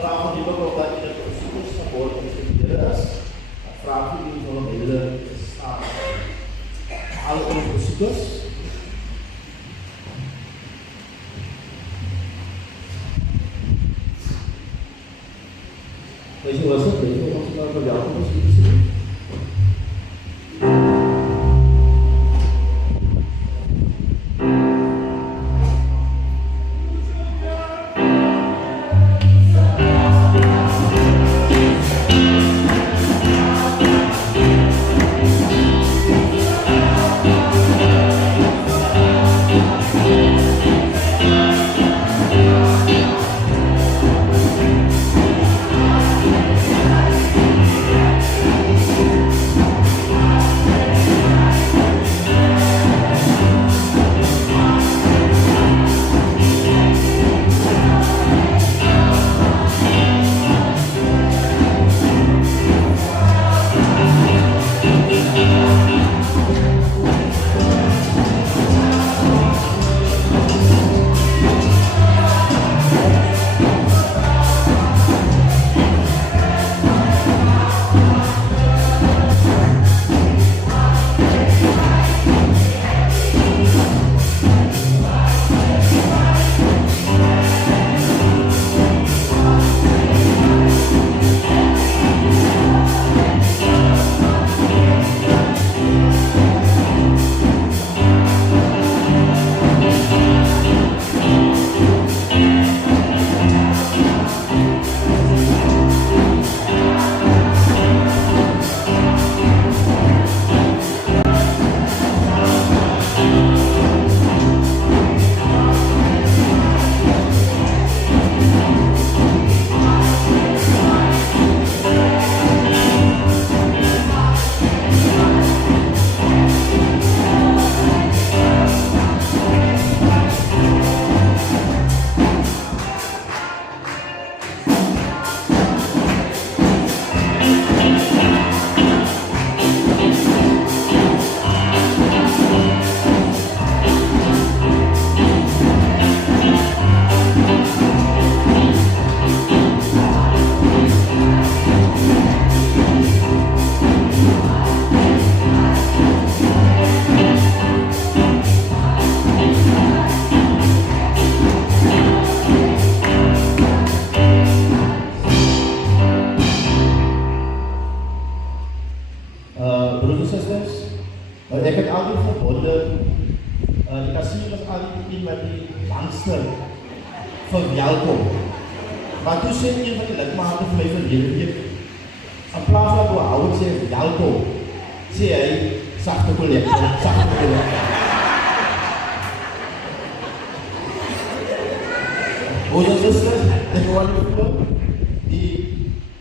vragen die ook dat in het bezoekersverbod geïntegreerd is. Dan vragen die van een hele staat. Alle onze bezoekers. Deze was het, deze was het nou welkom als jullie zien. Broeders en zusters, ik heb altijd verbonden, de kassier was altijd met die langste verwelkom. Maar toen zei een van de lidmaten van mij verleden week, in plaats van hoe oud zei welkom, zei hij zachte collectie, zachte collectie. Broeders en zusters, ik wil nu die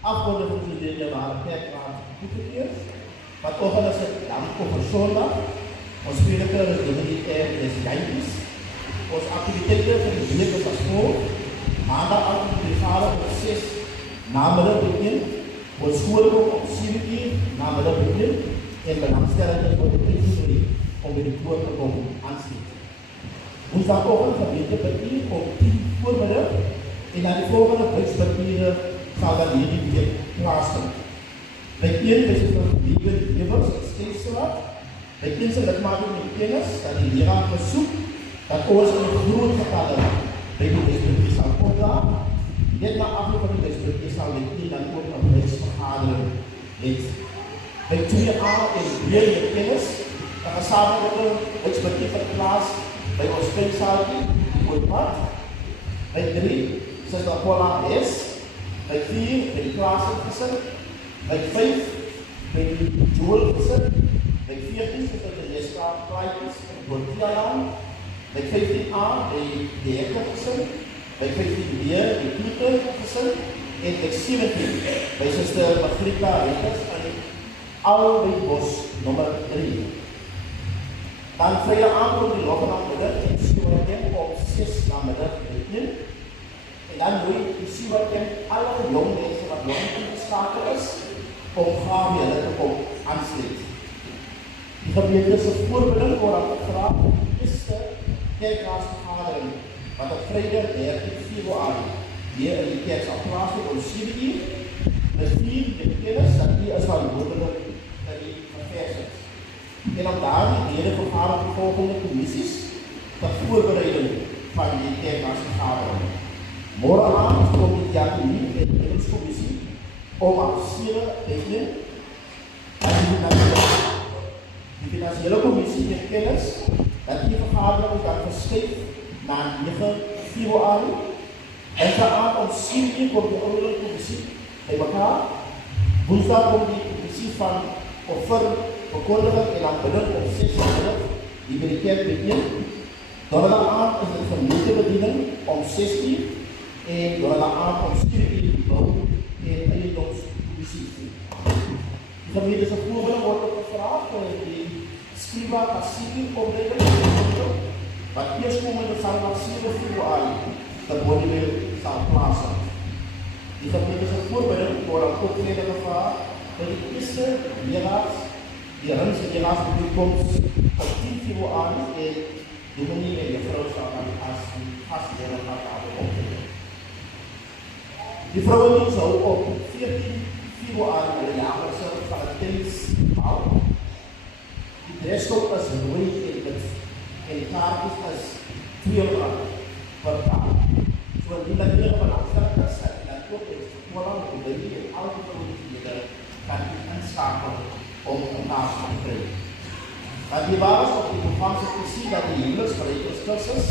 afgekondigde studenten waren kerkraad toegekeerd. Wat ook al is het dank over zondag. Ons spiritueel is de drie is jantjes. Onze activiteiten voor de week is als volgt. Maandag activiteiten op 6 namiddag begin. Ons school op 7 uur namiddag begin. En belangstellingen voor de priesterie om bij de koor te komen aansluiten. Woensdagochtend gemeente begin om 10 voormiddag. En naar de volgende briefpapieren zal dan hierdie week plaatsvinden. Bij één is het een levers, het steekselaar. Bij één zijn lidmaten met kennis dat die leraar verzoekt dat ons in groot getallen bij de deskundige zal opdagen. Net na afloop van de deskundige zal de één dan ook een rechtsvergadering lezen. Bij 2a is weer de kennis, dat gezamenlijke respectieve plaats bij ons springzaaltje, die wordt wat. Bij 3 is het de Apollo S. Bij 4 bij de klaasgezin. Bij 5 bij de Joel gezin. Bij 14 is het de Lestraat Kleintjes en Bortialaan. Bij 15a bij de Hekker gezin. Bij 15b de Pieter gezin. En bij 17 bij zuster Margrieta Rekkers en al bij bos nummer 3. Dan vrijdagavond komt die logenamiddag in Siewerdem op 6 namiddag begin. En dan doe je in Siewerdem alle jonge mensen wat jong ingeschakeld is, om gaan weer te komen aansluiten. Die gemeentelijke voorbeelden worden gevraagd is de kerkraadsvergadering, wat op vrijdag 13 februari hier in die kerk sal plaasvind om 7 uur. Met 4 met kennis dat u is verantwoordelik in die verversings. En dan daarmee lede vergadering die volgende commissies ter voorbereiding van die kerkasvergadering. Morgenavond kom die Jaconie en die Eenscommissie om aan 7 tekenen en die financiële commissie met kennis dat die vergadering kan verskuif na 9 Februarie en vanavond om 7 uur komt de ouderlijke commissie bij elkaar. Woensdag komt die commissie van verkondigen en dan binnen om 6 uur die bij de kerk begint. Donderdagavond is het gemeentebediening om 6 uur en donderdagavond om 7 uur die bouw en eiendomscommissie. De gemeente voorbeeld wordt ook gevraagd voor die Scriba Cassidy opleiding. Maar eerst komen de Salma 7 Februari de Bonnieville zal plaatsen. Die gemeente voorbeeld wordt ook verder gevraagd voor de eerste leraars, die Rens en leraars op de komst op 10 Februari en de meneer en de vrouw zal dan als gastleraar gaan opnemen. Die vrouwen zou op 14 Februari naar de jaarlijkse Valentijnsbouw. Die dresscode is rooi en wit en die kaartjes is 2 rand per taal. So die kinderen van afstand is dat die ook is vooral om de en alle vrouwen kan inschakelen om een naast te krijgen. Maar die was op die programma te zien dat die huwelijksbereikingscursus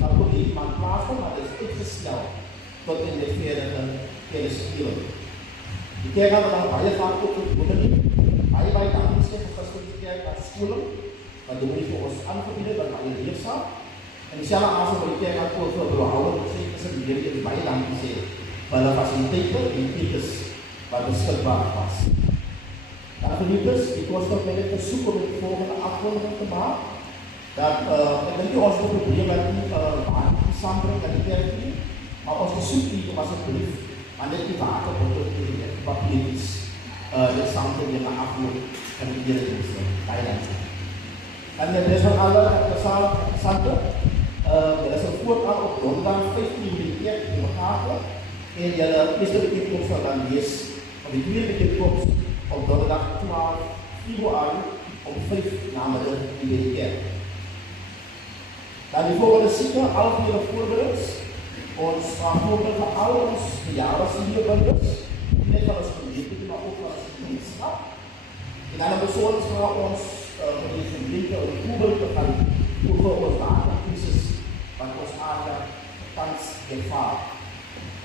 dat ook die man plaatsen, maar dat is uitgesteld tot in de 4e kennisgeving. Die kerk gaan we dan baie vaak ook doen. Baie dankbaarheid vir Christus die kerk as skole. Wat doen we vir ons aangebiede wat baie leersaam. En dieselfde asem by die kerk aan voor vir behoue wat sê is 'n leer die baie dankie sê. Want daar was 'n teken en tekens wat beskikbaar was. Dan geliefdes, die koster met het versoek om die volgende afkondiging te maak. Dat ek dink nie ons probleem met die saambring aan die kerk nie, maar ons versoek die was 'n brief aan dit die water word die papiertjies dit saambring in 'n afloop van die eredienste. Baie dankie. En de rest van alle sante, er is een voortaan op donderdag 15 minuten in elkaar en de eerste bijeenkomst zal dan lees op de tweede bijeenkomst op donderdag 12 Februari om 5 namiddag in de kerk. Dan die volgende zieken, al vier voorbeelds, ons voorbeeld van al ons verjaardagsliedebundels, niet van ons gemeente, maar ook van ons gemeenschap. En dan een persoon van ons van die gemeente of die voorbeeld te gaan over ons watercrisis wat ons aarde thans ervaart.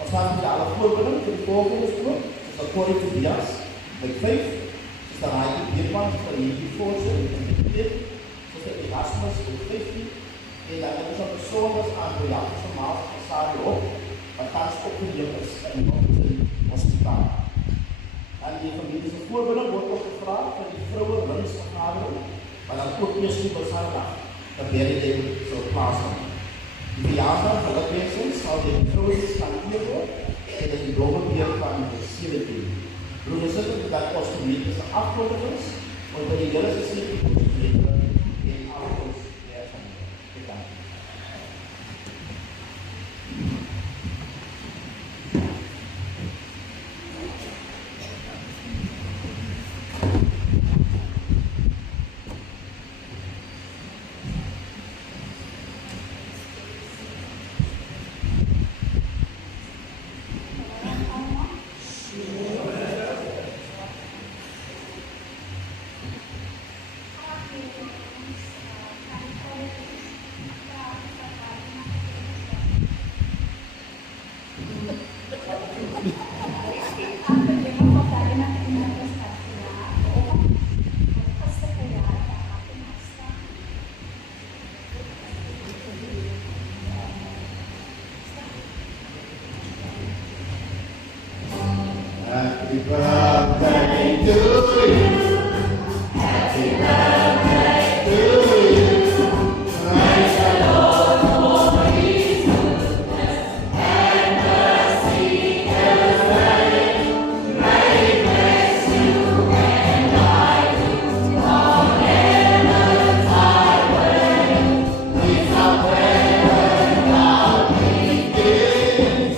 Ons gaan met alle voorbeelden voor de volgende groep, zoals de Corrie Tobias met 5, zoals de Rijke Bierman van de Jefforse met 10, zoals de Erasmus met 15, en dan is er persoon aan de Japanse Maas van Sade op, wat thans opgeleid is in ons hospitaal. En die gemeentelijke voorbeelden wordt ook gevraagd van die vrouwenwinstvergadering, maar dan ook eerst die bezardag, dat beriding zal plaatsvinden. Die verjaardag van de mensen zal de vrouwendienst gaan worden en dat die bloemenbeer van de 17. Broeder zitten dat ons gemeentelijke afkondigings, want bij die hele gezien die ons gemeente in al ons werkzaamheden. Bedankt. Happy birthday to you. Happy birthday to you. Praise the Lord for His goodness and mercy and grace. May He bless you and guide you on heaven's highway. With a prayer God begins.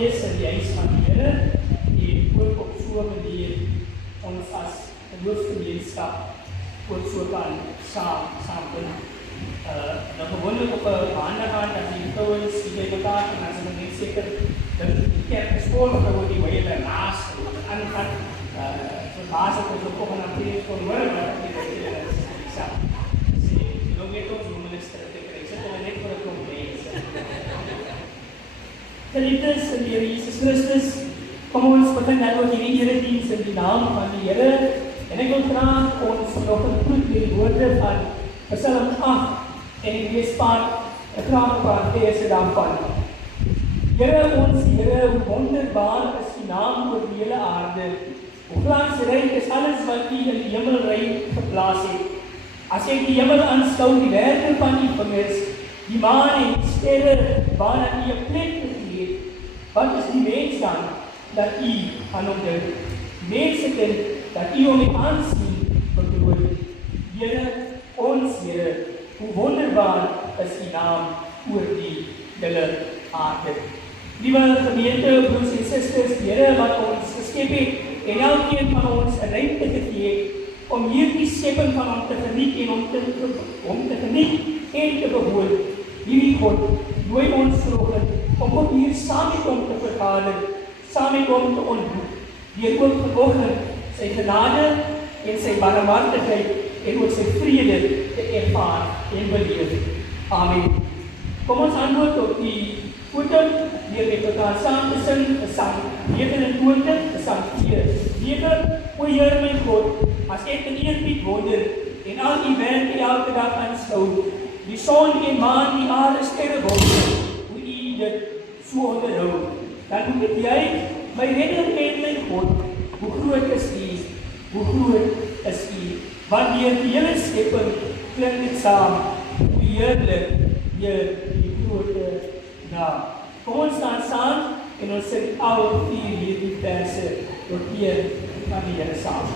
wees in die huis van die Here en ook op so 'n manier ons as 'n geloofsgemeenskap ook so kan saam doen. Nou gewoonlik op 'n maandag as die vrouens die bymekaar en as hulle net seker dat die kerk skool of word die baie daarnaas aangaan. So baas het ons ook aan preek kon hoor maar die baie saam. Sien, nou weet ons hoe minister te kry. Sit hulle net vir 'n klomp mense. Geliefdes in die Here Jesus Christus, kom ons begin nou ook hierdie erediens in die naam van die Here. En ek wil graag ons vanoggend goed met die woorde van Psalm 8 en die leespaar, ek graag 'n paar verse daarvan. Here ons Here, hoe wonderbaar is die naam oor die hele aarde. Hoe glansryk is alles wat U in die hemelryk geplaas het. As ek die hemel aanskou, die werke van U vingers, die maan en die sterre waarna U 'n plek gegee het, wat is die mens dan dat U aan hom dink? Mense dink dat U hom nie aansien bedoel. Here, ons Here, hoe wonderbaar is U naam oor die hele aarde. Liewe gemeente, broers en susters, die Here wat ons geskep het en elkeen van ons 'n ruimte gegee het om hierdie skepping van hom te geniet en om te geniet en te bewoon. Hierdie God nooi ons vanoggend om ook hier saam met hom te vergader, saam met hom te ontmoet. Deur ook vanoggend sy genade en sy barmhartigheid en ook sy vrede te ervaar en beleef. Amen. Kom ons antwoord op die voete deur met mekaar saam te sing, Psalm 29, Psalm 4. Here, o Heer my God, as ek in eerbied wonder en al U werke elke dag aanskou, die son en maan, die aarde, sterre wonder, hoe U dit so onderhou, dan moet ek juig, my redder en my God, hoe groot is U, hoe groot is U, want deur die hele skepping klink dit saam, hoe heerlik Heer die grote naam. Kom ons staan saam en ons sing al 4 hierdie verse tot eer van die Here saam.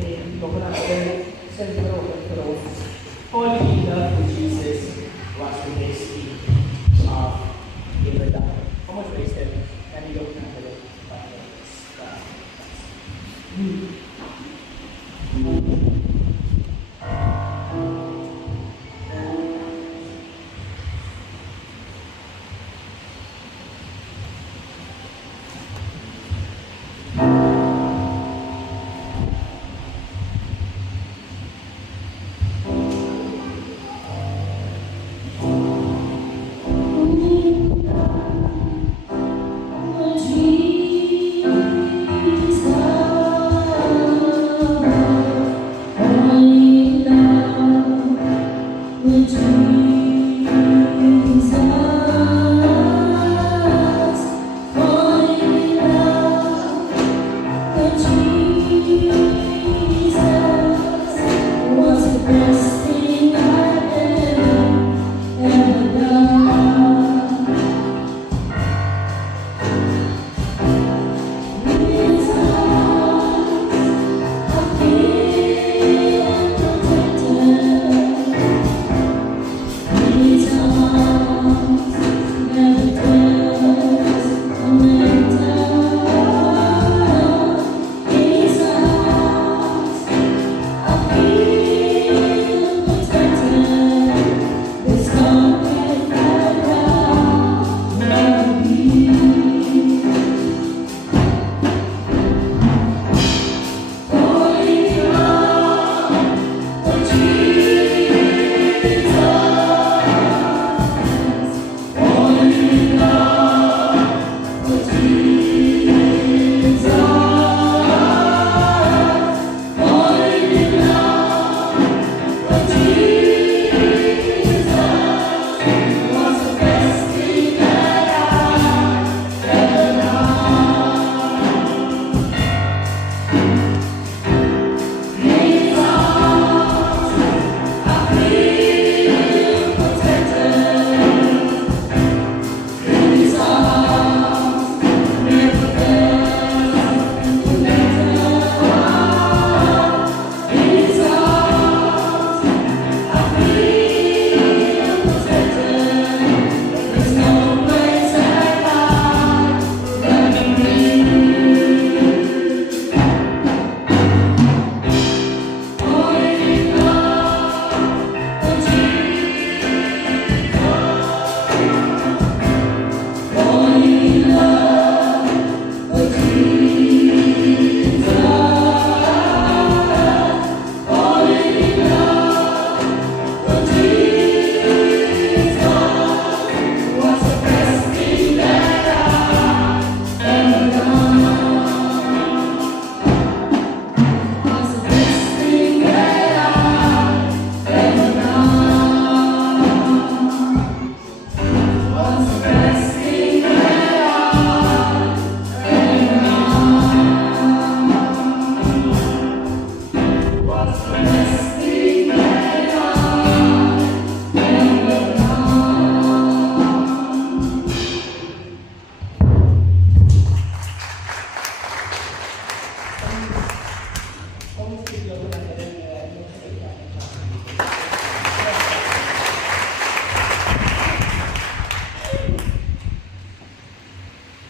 En nog een andere center voor ons. All in love with Jesus was the destiny of Abraham. Kom ons lees dit en die loop naar de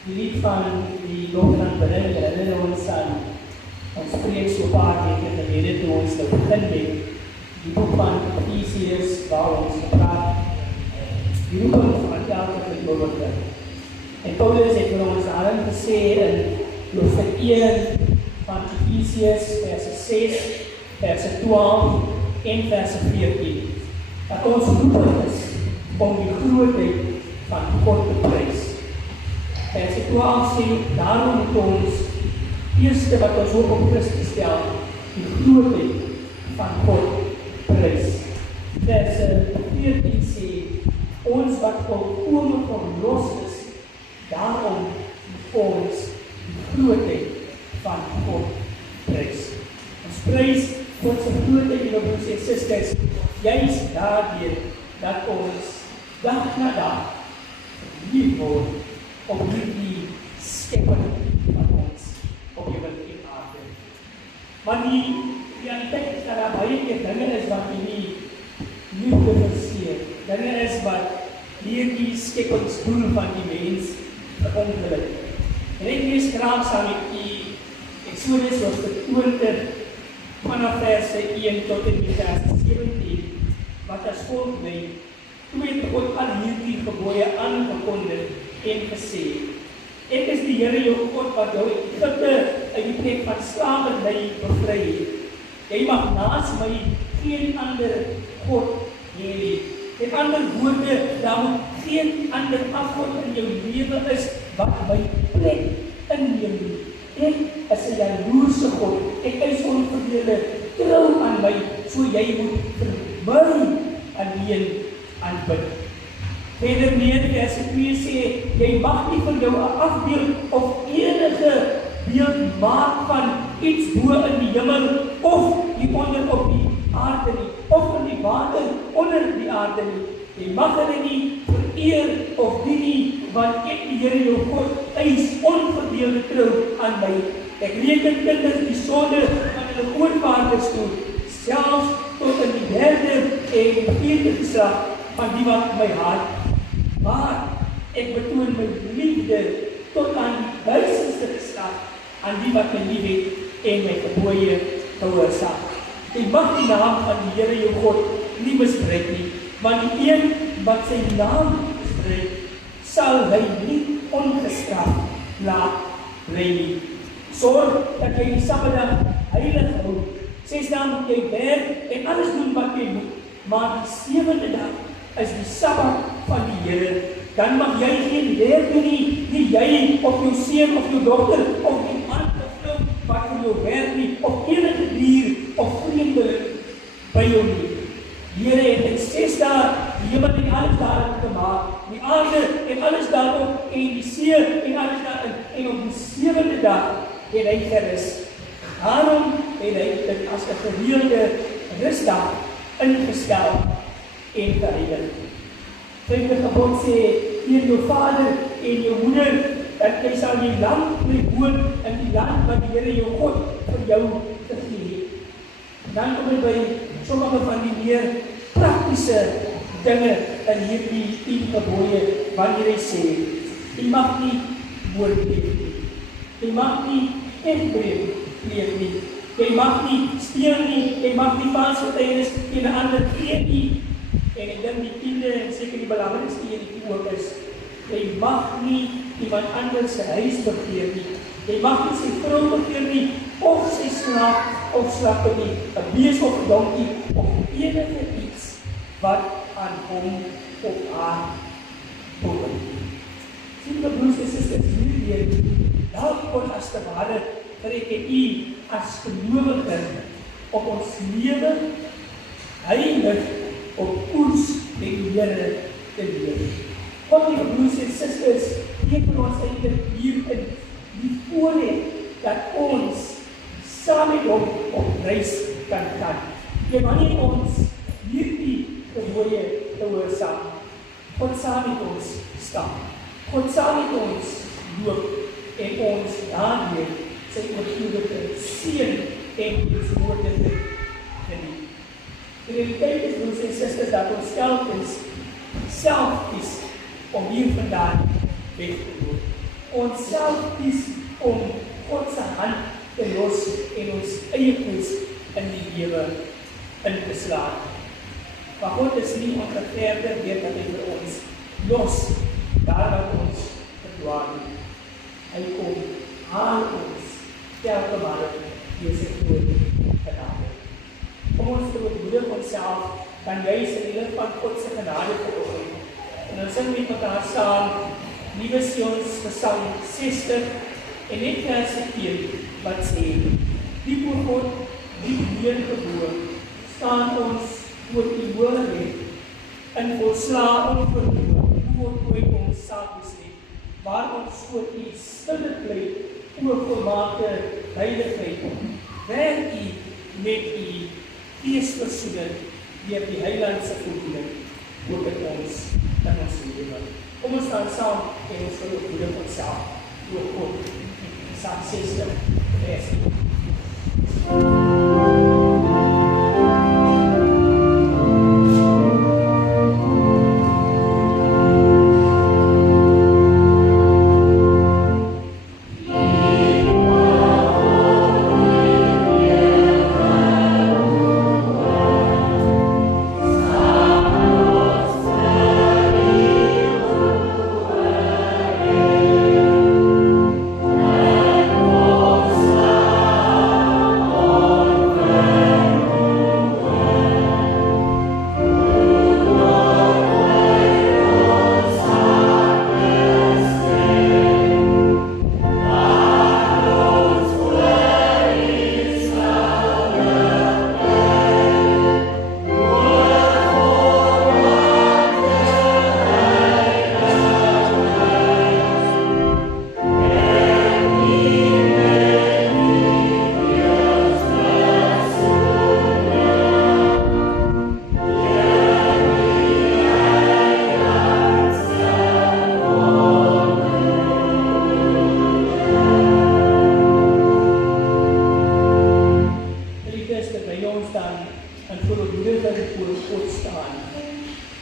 Die lied van die Loopland Bidden herinner ons aan ons preek so 'n paar weke gelede toe ons nou begin met die boek van Efesiërs waar ons gepraat die roeping van elke geloofde. En Paulus het vir ons daarin gesê in Hoofstuk 1 van Efesiërs verse 6, verse 12 en verse 14 dat ons geroepen is om die grootheid van God te prys. Verse 12 sê, daarom moet ons eerste wat ons hoop op Christus stel, die grootheid van God prys. Verse 14 sê, ons wat volkome verlos is, daarom moet ons die grootheid van God prys. Ons prys God se grootheid, en broers en susters, juist daardeur dat ons dag na dag lief word op die skepping van ons op die aarde. Maar die realiteit is dat daar baie keer dinge is wat jy nie verseer. Dinge is wat hierdie skepingsdoel van die mens verongeluk. En ek lees graag saam met die Exodus hoofstuk 20 vanaf verse 1 tot en met vers 17 wat as volg lê. Toe het God al hierdie gebooie aangekondig en gesê: Ek is die Here jou God wat jou uit Egipte uit die plek van slawerny bevry het. Jy mag naas my geen ander God hê nie. Met ander woorde, daar moet geen ander afgod in jou lewe is wat my plek inneem nie. Ek is 'n jaloerse God. Ek is onverdeelde trou aan my, so jy moet vir my alleen aanbid. Verder meer vers 2 sê, jy mag nie vir jou 'n afbeeld of enige beeld maak van iets bo in die hemel of hieronder op die aarde nie, of in die water onder die aarde nie. Jy mag hulle nie vereer of dien nie, want ek die Here jou God eis onverdeelde trou aan my. Ek reken kinders die sonde van hulle voorvaders toe, selfs tot in die 3de en 4de geslag van die wat my haat. Maar ek betoon my liefde tot aan die 1000ste geslag aan die wat my liefhet en my gebooie gehoorsaam. Jy mag die naam van die Here jou God nie misbruik nie, want die een wat sy naam misbruik, sal hy nie ongestraf laat bly nie. Sorg dat jy die Sabbatdag heilig hou. 6 dae moet jy werk en alles doen wat jy moet, maar die 7de dag is die Sabbat van die Here. Dan mag jy geen werk doen nie jy of jou seun of jou dogter of die man of vrou wat vir jou werk nie, of enige dier of vreemdeling by jou nie. Die Here het in 6 dae die hemel en alles daarin gemaak, die aarde en alles daarop en die see en alles daarin, en op die 7de dag het hy gerus. Daarom het hy dit as 'n gereelde rusdag ingestel en geheilig. Tweede gebod sê, eer jou vader en jou moeder, dat jy sal nie lang bly woon in die land wat die Here jou God vir jou gegee het. Dan kom jy by sommige van die meer praktiese dinge in hierdie 10 gebooie, wanneer hy sê, jy mag nie moord pleeg nie, jy mag nie egbreek pleeg nie, jy mag nie steel nie, jy mag nie vals getuienis teen 'n ander gee nie. En ek dink die 10de en seker die belangrikste enetjie ook is, jy mag nie iemand anders se huis begeer nie. Jy mag nie sy vrou begeer nie, of sy slaaf of slappe nie, 'n bees of 'n donkie, of enige iets wat aan hom of haar behoort. Sien die broers en susters, hierdie help ons as te ware vir ek as gelowige op ons lewe heilig op koers met die Here te leef. God die broers en susters, gee vir ons eintlik hier in die voorrecht dat ons saam met hom op reis kan gaan. Wanneer ons hierdie gebooie gehoorsaam, God saam met ons stap, God saam met ons loop en ons daardeur sy oorvloedige seën en die woorde te geniet. Die realiteit is, broers en susters, dat ons self kies om hier vandaan weg te doen. Ons self kies om God se hand te los en ons eie koers in die lewe in te slaan. Maar God is nie ongeregverdig deur dat hy vir ons los daar waar ons verdwaal het. Hy kom haal ons telke male deur sy groot genade. Kom ons bemoedig onsself kan juis in die lig van God se genade vanoggend. En ons sing met mekaar saam Nuwe Sions Psalm 60 en net vers 1 wat sê: Die voor God, die Heer geboor, staan ons voor die hoë wet, in volslae onvermoë, voor ooit ons saak besef, waar ons voor die stille plek, oor volmaakte heiligheid, werk u met u geesversoening, deur die Heiland se voeding, oor dit ons in ons lewe. Kom ons staan saam en ons verhoedig onsself oor God. Psalm 60 vers 1.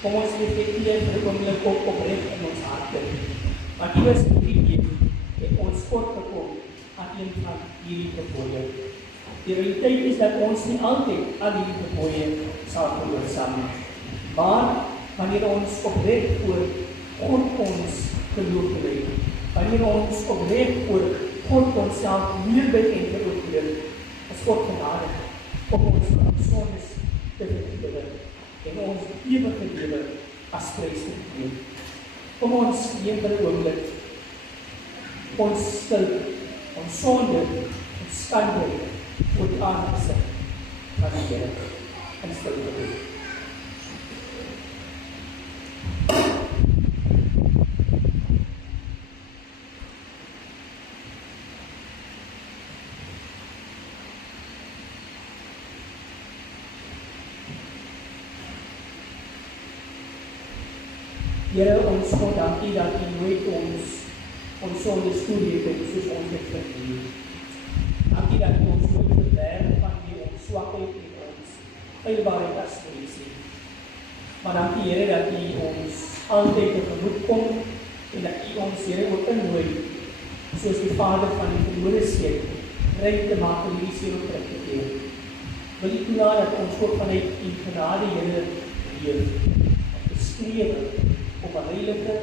Kom ons reflecteer vir 'n oomblik opreg in ons harte. Want iewers in hierdie week het ons voortgekom aan een van hierdie gebooie. Die realiteit is dat ons nie altyd aan hierdie gebooie sal gehoorsaam nie. Maar wanneer ons opreg oor God ons geloof lê, wanneer ons opreg oor God onsself meer bekend oorleef, is God genadig om ons van ons sondes te vergewe en ons ewige lewe as prys te gee. Kom ons neem vir 'n oomblik ons skuld, ons sonde, ons skande voor die aangesig van die Here in stilte bid. Here, ons God, dankie dat U nooit ons sondes toereken soos ons dit verdien. Dankie dat U ons nooit verwerp van die ons swakheid en ons feilbaarheid as mens nie. Maar dankie Here dat U ons altyd tegemoet kom en dat U ons Here ook innooi, soos die Vader van die verlore seun, ryk te maak om hierdie seun op terug te keer. Wil U toelaat dat ons ook vanuit U genade Here leef, beskrewe op 'n heilige,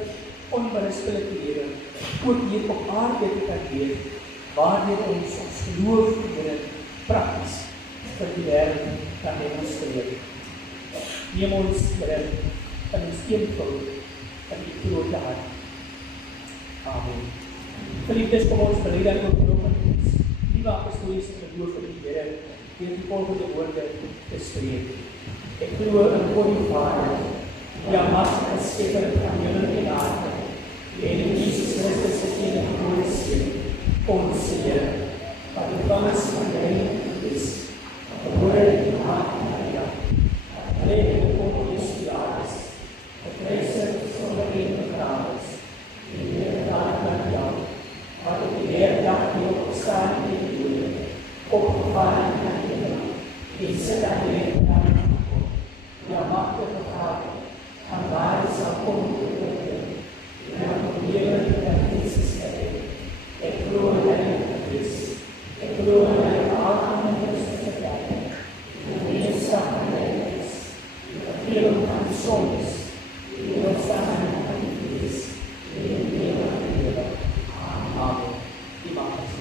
onberispelike lewe, ook hier op aarde te kan leef, waardeur ons geloof Here prakties vir die wêreld kan demonstreer. Neem ons Here in ons eenvoud in die grote hart. Amen. Geliefdes, kom ons bely dat ook nog in ons nuwe apostoliese geloof in die Here deur die volgende woorde te spreek. Ek glo in God die Vader, die almagtige Skepper van hemel en aarde, die enige Jesus Christus, die enige gebore Seun, ons Here, wat ontvang is van die Heilige Gees, gebore in die hart van Maria, leef in die Pontius Pilatus, gevresig sonder enige begrafenis, en weer gedaan van jou, wat op die derde dag die opgestaan in die dode, opgevaren in die hemel, en sit aan die rechterhand van God, die almagtige Vader, en waar het sal kom te worden, en op lewe dat Jesus gered. Ek glo in die Heilige Gees, ek glo in die algemene Christusverklaring, die gemeenskap van die Heiliges, die vergeving van die sondes, die opstanding van die Gees, die ewige lewe. Amen. Die mag is.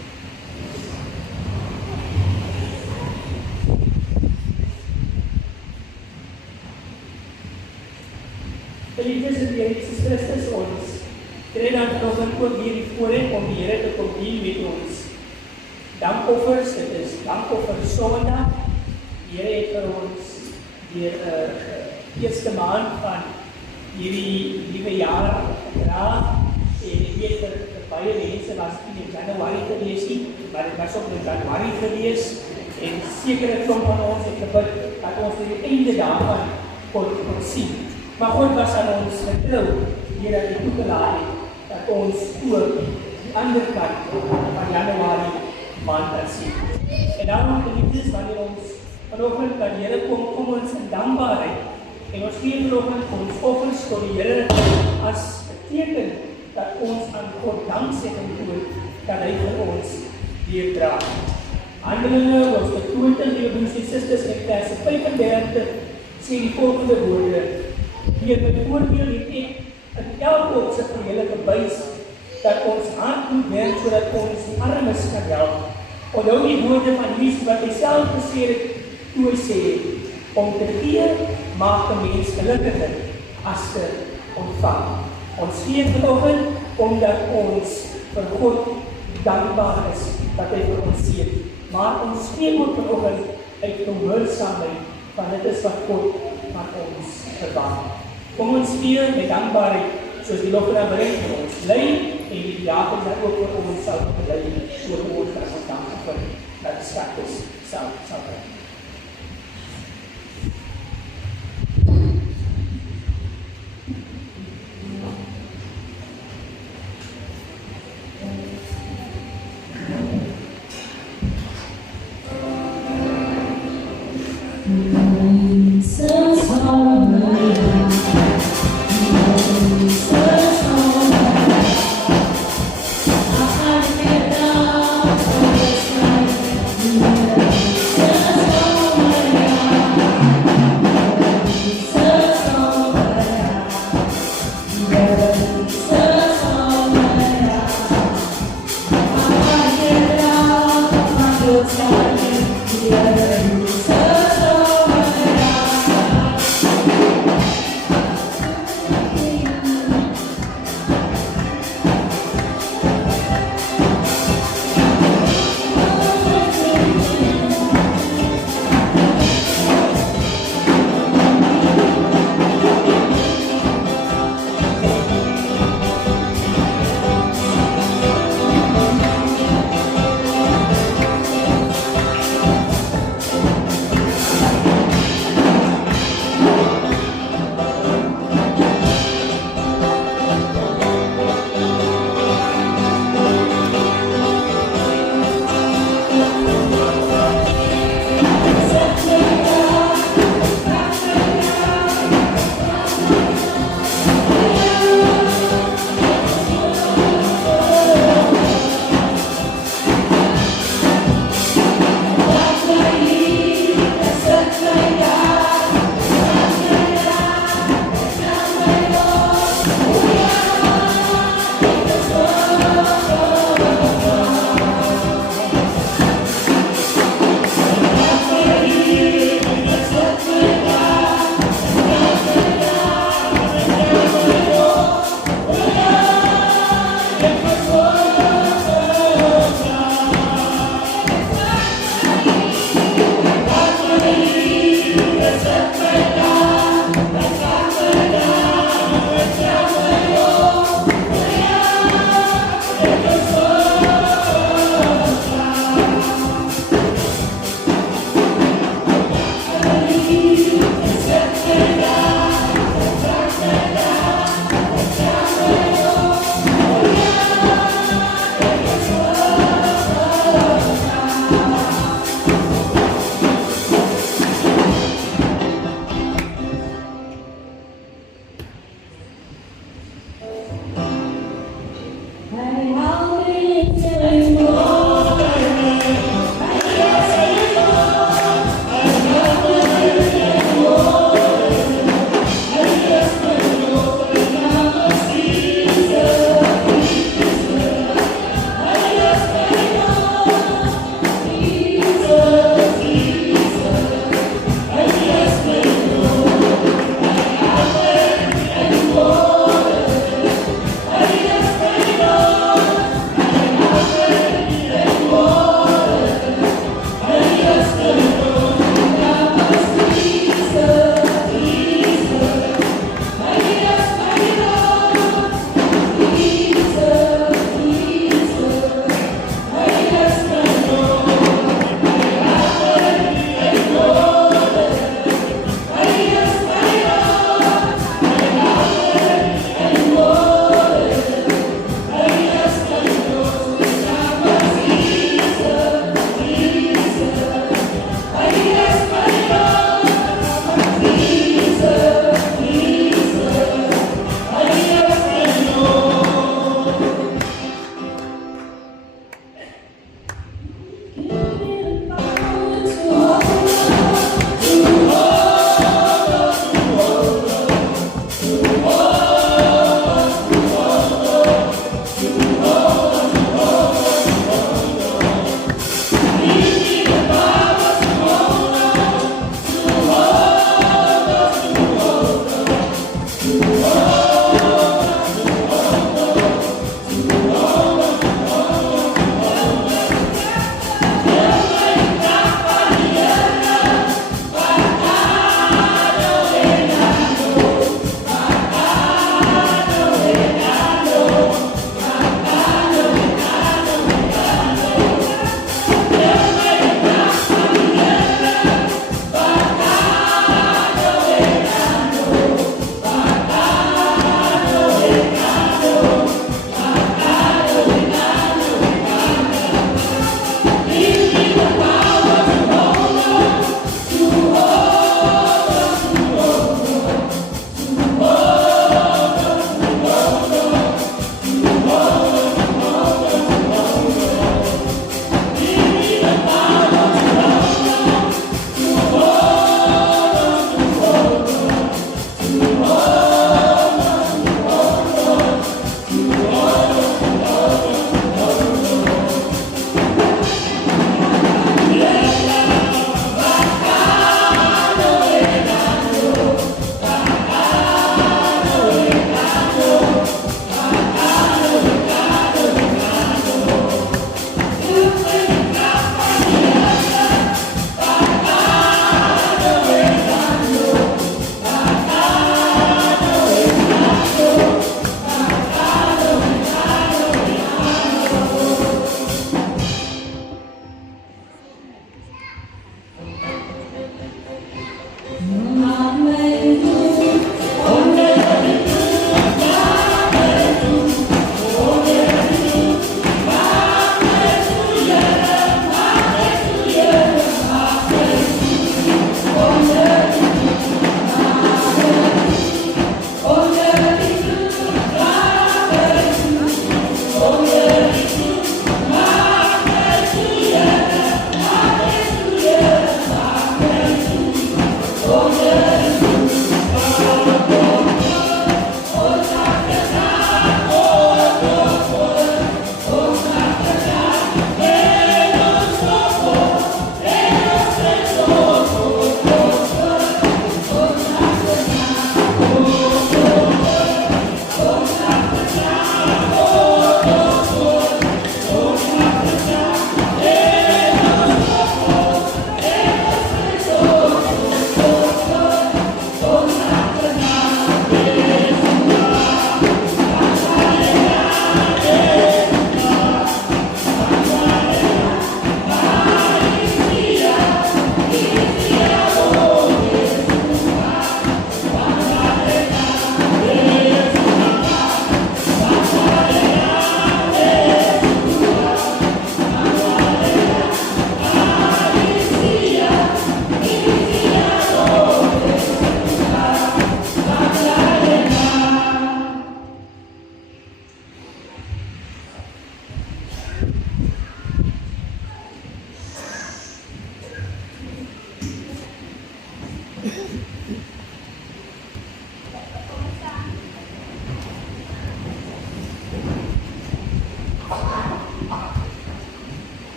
Geliefdes in die Here Jesus Christus, ons kry dan vanoggend ook hier die voorreg om die Here te kom dien met ons dankoffers. Dit is dankoffer Sondag. Die Here het vir ons deur eerste maand van hierdie nuwe jaar gedra. En ek weet vir baie mense was dit in Januarie gewees nie, maar dit was ook in Januarie gewees. En sekere klomp van ons het gebid dat ons die einde daarvan kon sien. Maar God was aan ons getrou, hier dat hy toegelaat het, dat ons ook die ander kant van Januarie maand kan sien. En daarom geliefdes, wanneer ons vanoggend kan die Here kom ons in dankbaarheid, en ons gee vanoggend ons offers tot die Here as 'n teken dat ons aan God danksegging doen, dat hy vir ons deurdra. Handelinge, hoofstuk 20, die broers en susters, in vers 35, sê die volgende woorde: Hier byvoorbeeld het ek in elke opsig van julle gewys dat ons hand moet werk sodat ons die armes kan help. Onthou die woorde van Jesus wat hy self gesê het toe hy sê: om te gee maak 'n mens gelukkiger as te ontvang. Ons gee vanoggend omdat ons vir God dankbaar is dat hy vir ons seën. Maar ons gee ook vanoggend uit gehoorsaamheid, want dit is wat God van ons verwag. Kom ons gee met dankbaarheid, soos die lofgewing vir ons lei, en die diakens dat ook vir ons sal lei, oor ons as ons dankbaar dat die skatkis sal bring. So sorry.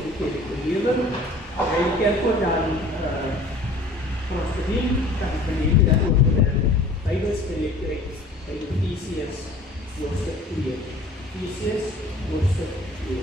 in die kerk te lewe. Hy kerk ook dan vir ons bedien, kan verlede dat ook met die Bybelspreek krijg by Efesiërs hoofstuk 2. Efesiërs hoofstuk 2.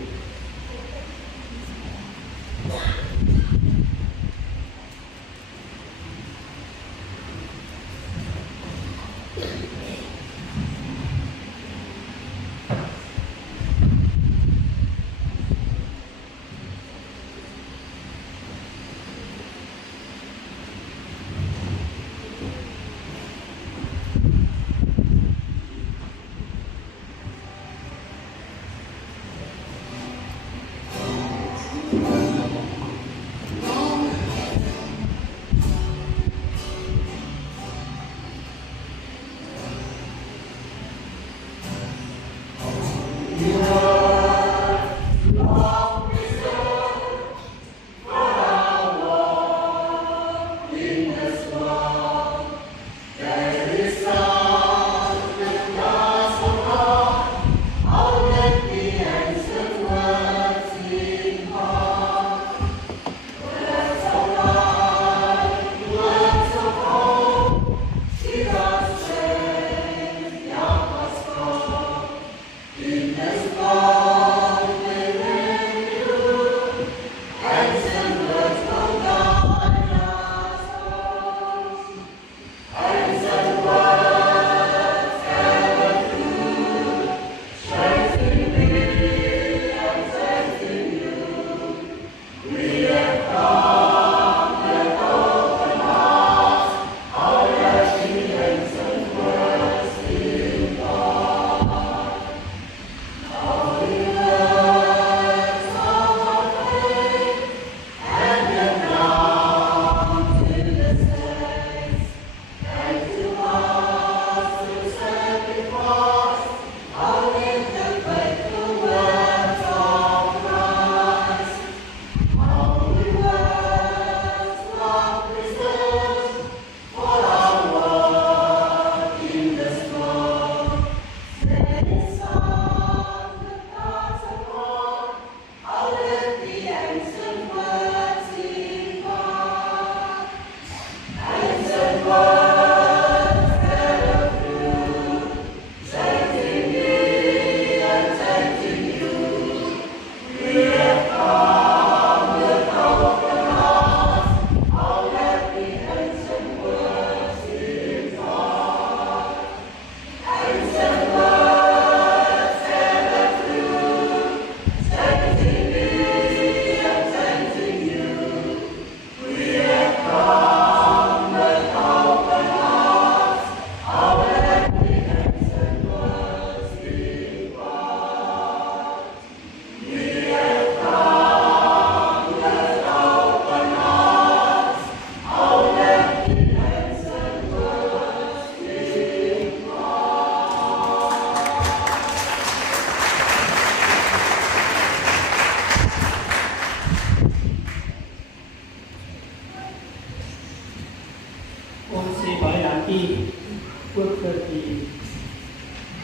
ook vir die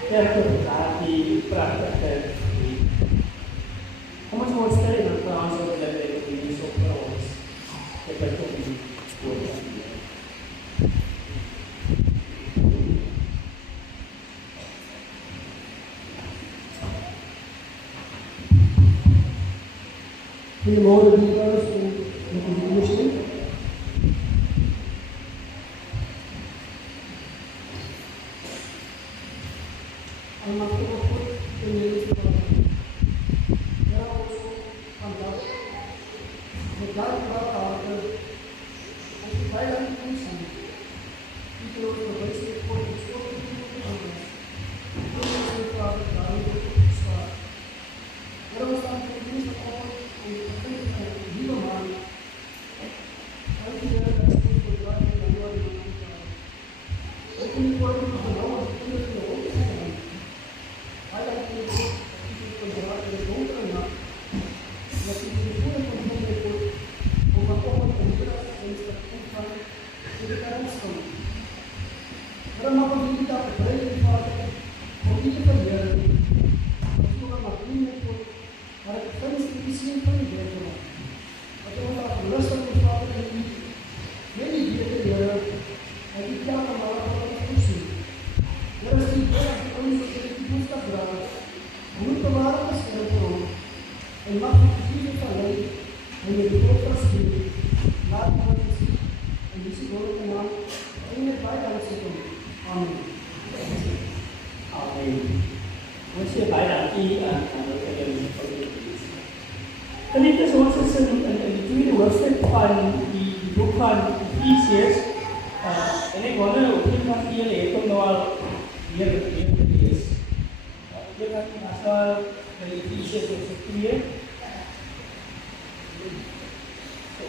kerk die pragtige lied. Kom ons moet stel en dan ons ook dat die lied so vir ons. Ek het ook die woord. Goedemorgen, liefhebbers en liefhebbers. Allemaal goed in de eerste plaats. Ja, ook vandaag. Met daar praten als de veiligheid niet zijn. Die door de wezen voor de school anders. Dat is de vraag daar niet staat. Daarom staan we niet op en de nieuwe man. Als je dat is voor de draai van de nieuwe man. Ik vind het wel goed om te Para que rustig ons Vader in U. Net die wete, Here, dat die kerk van Allah wat ons voorsien. Here, as die Heer die ons wat die boodskap dra, moet bewaren as Heer vir ons, en mag die gegeven van hy, en die groot verskeer, laat ons gesien, en die sigurite naam, en met baie dankie kom. Amen. Amen. Ons sê baie dankie aan die Heer. En dit is ons is in die tweede hoofstuk van die boek van Efesiërs. En ek wonder op een van julle het hom nou al weer gelees. Hier wat as al by Efesiërs hoofstuk 2.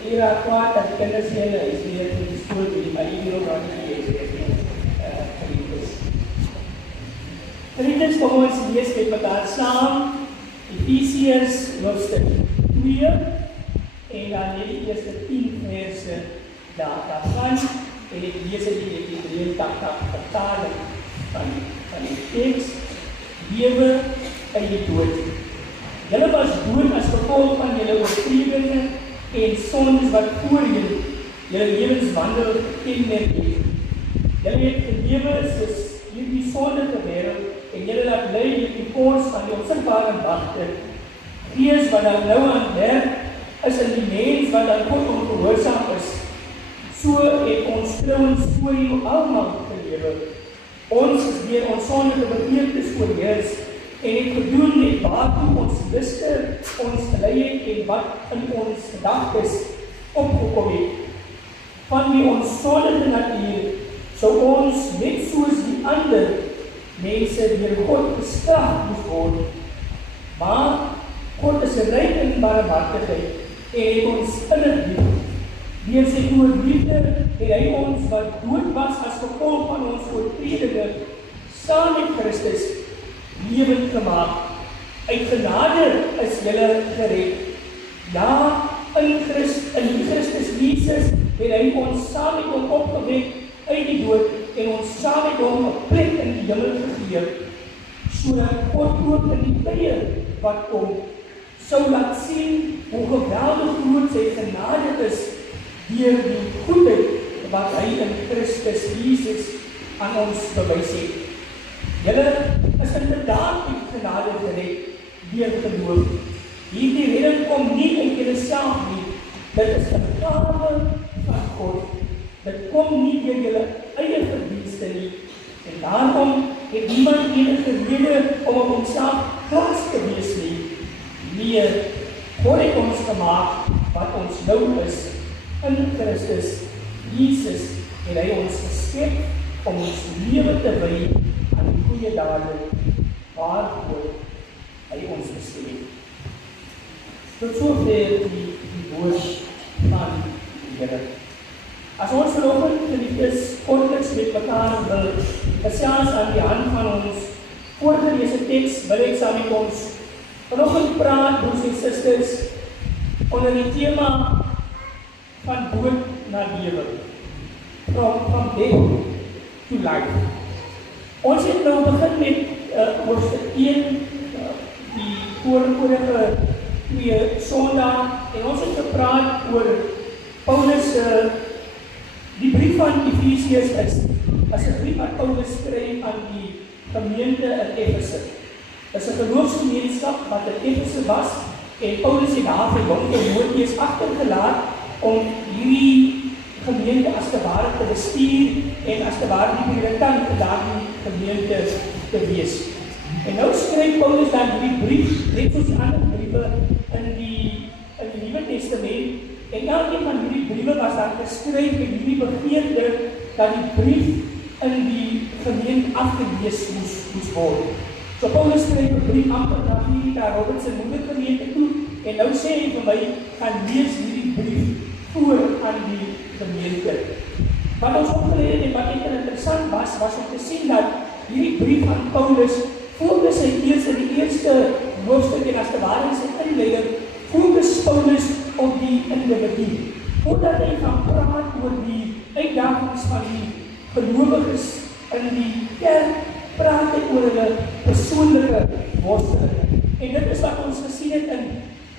Hier kwaad dat die kinders julle is weer in die skool by die Marie Robrand gelees. Drittens kom ons lees met mekaar saam Efesiërs hoofstuk 2 en dan net die eerste 10 verse daarvan en ek lees die 83 vertaling van die teks. Lewe uit die dood. Julle was dood as gevolg van julle oortredinge en sondes wat voor julle lewenswandel gekenmerk het. Julle het gelewe soos hierdie sondige wêreld en julle laat lei deur die koers van die onsigbare magte. Gees wat dan nou aan werk is in die mens wat aan God ongehoorsaam is. So het ons trouwens voor jou almal gelewe. Ons is deur ons sondige begeertes oorheers en het gedoen net waartoe ons luste, ons gelei en wat in ons gedagtes opgekom het. Van die ons sondige natuur sou ons net soos die ander mense deur God gestraf moes word. Maar God is ryk in barmhartigheid en het ons innig lief. Deur sy groot liefde het hy ons wat dood was as gevolg van ons oortredinge saam met Christus lewend gemaak. Uit genade is julle gered. Ja, in Christus Jesus het hy ons saam met hom opgewek uit die dood en ons saam met hom 'n plek in die hemel gegee, sodat God ook in die tye wat kom sou laat sien hoe geweldig groot sy genade is deur die goedheid wat hy in Christus Jesus aan ons bewys het. Julle is inderdaad die genade gered deur geloof. Hierdie redding kom nie uit julleself nie. Dit is 'n gawe van God. Dit kom nie deur julle eie verdienste nie. En daarom het niemand enige rede om op homself trots te wees nie. Nee, God het ons gemaak wat ons nou is. In Christus Jesus het hy ons geskep om ons lewe te wy aan die goeie dade waarvoor hy ons gestel het. Tot sover die woord van die Here. As ons vanoggend geliefdes kortliks met mekaar wil gesels aan die hand van ons voorgelese teks, wil ek saam met ons vanoggend praat, broers en susters, onder die tema van dood na lewe. From death to life. Ons het nou begin met hoofstuk 1, die vorige 2 Sondae, en ons het gepraat oor Paulus die brief van Efesiërs is as 'n brief wat Paulus skryf aan die gemeente in Efese. Dit is 'n geloofsgemeenskap wat in Efese was en Paulus het daar vir hom Timoteus agtergelaat om hierdie gemeente as te ware te bestuur en as te ware die predikant vir daardie gemeente te wees. En nou skryf Paulus dan hierdie brief, net soos ander briewe in die Nuwe Testament. En elkeen van hierdie briewe was daar geskryf met hierdie begeerte dat die brief in die gemeente afgelees moes word. So Paulus skryf 'n brief amper na Philippa Robertson moedergemeente toe en nou sê hy vir my, gaan lees hierdie brief voor aan die gemeente. Wat ons opgeleer het en wat interessant was om te sien dat hierdie brief aan Paulus fokus hy eers in die eerste hoofstuk en as te ware in sy inleiding fokus Paulus op die individu. Voordat hy gaan praat oor die uitdagings van die gelowiges in die kerk, praat hy oor hulle persoonlike worsteling. En dit is wat ons gesien het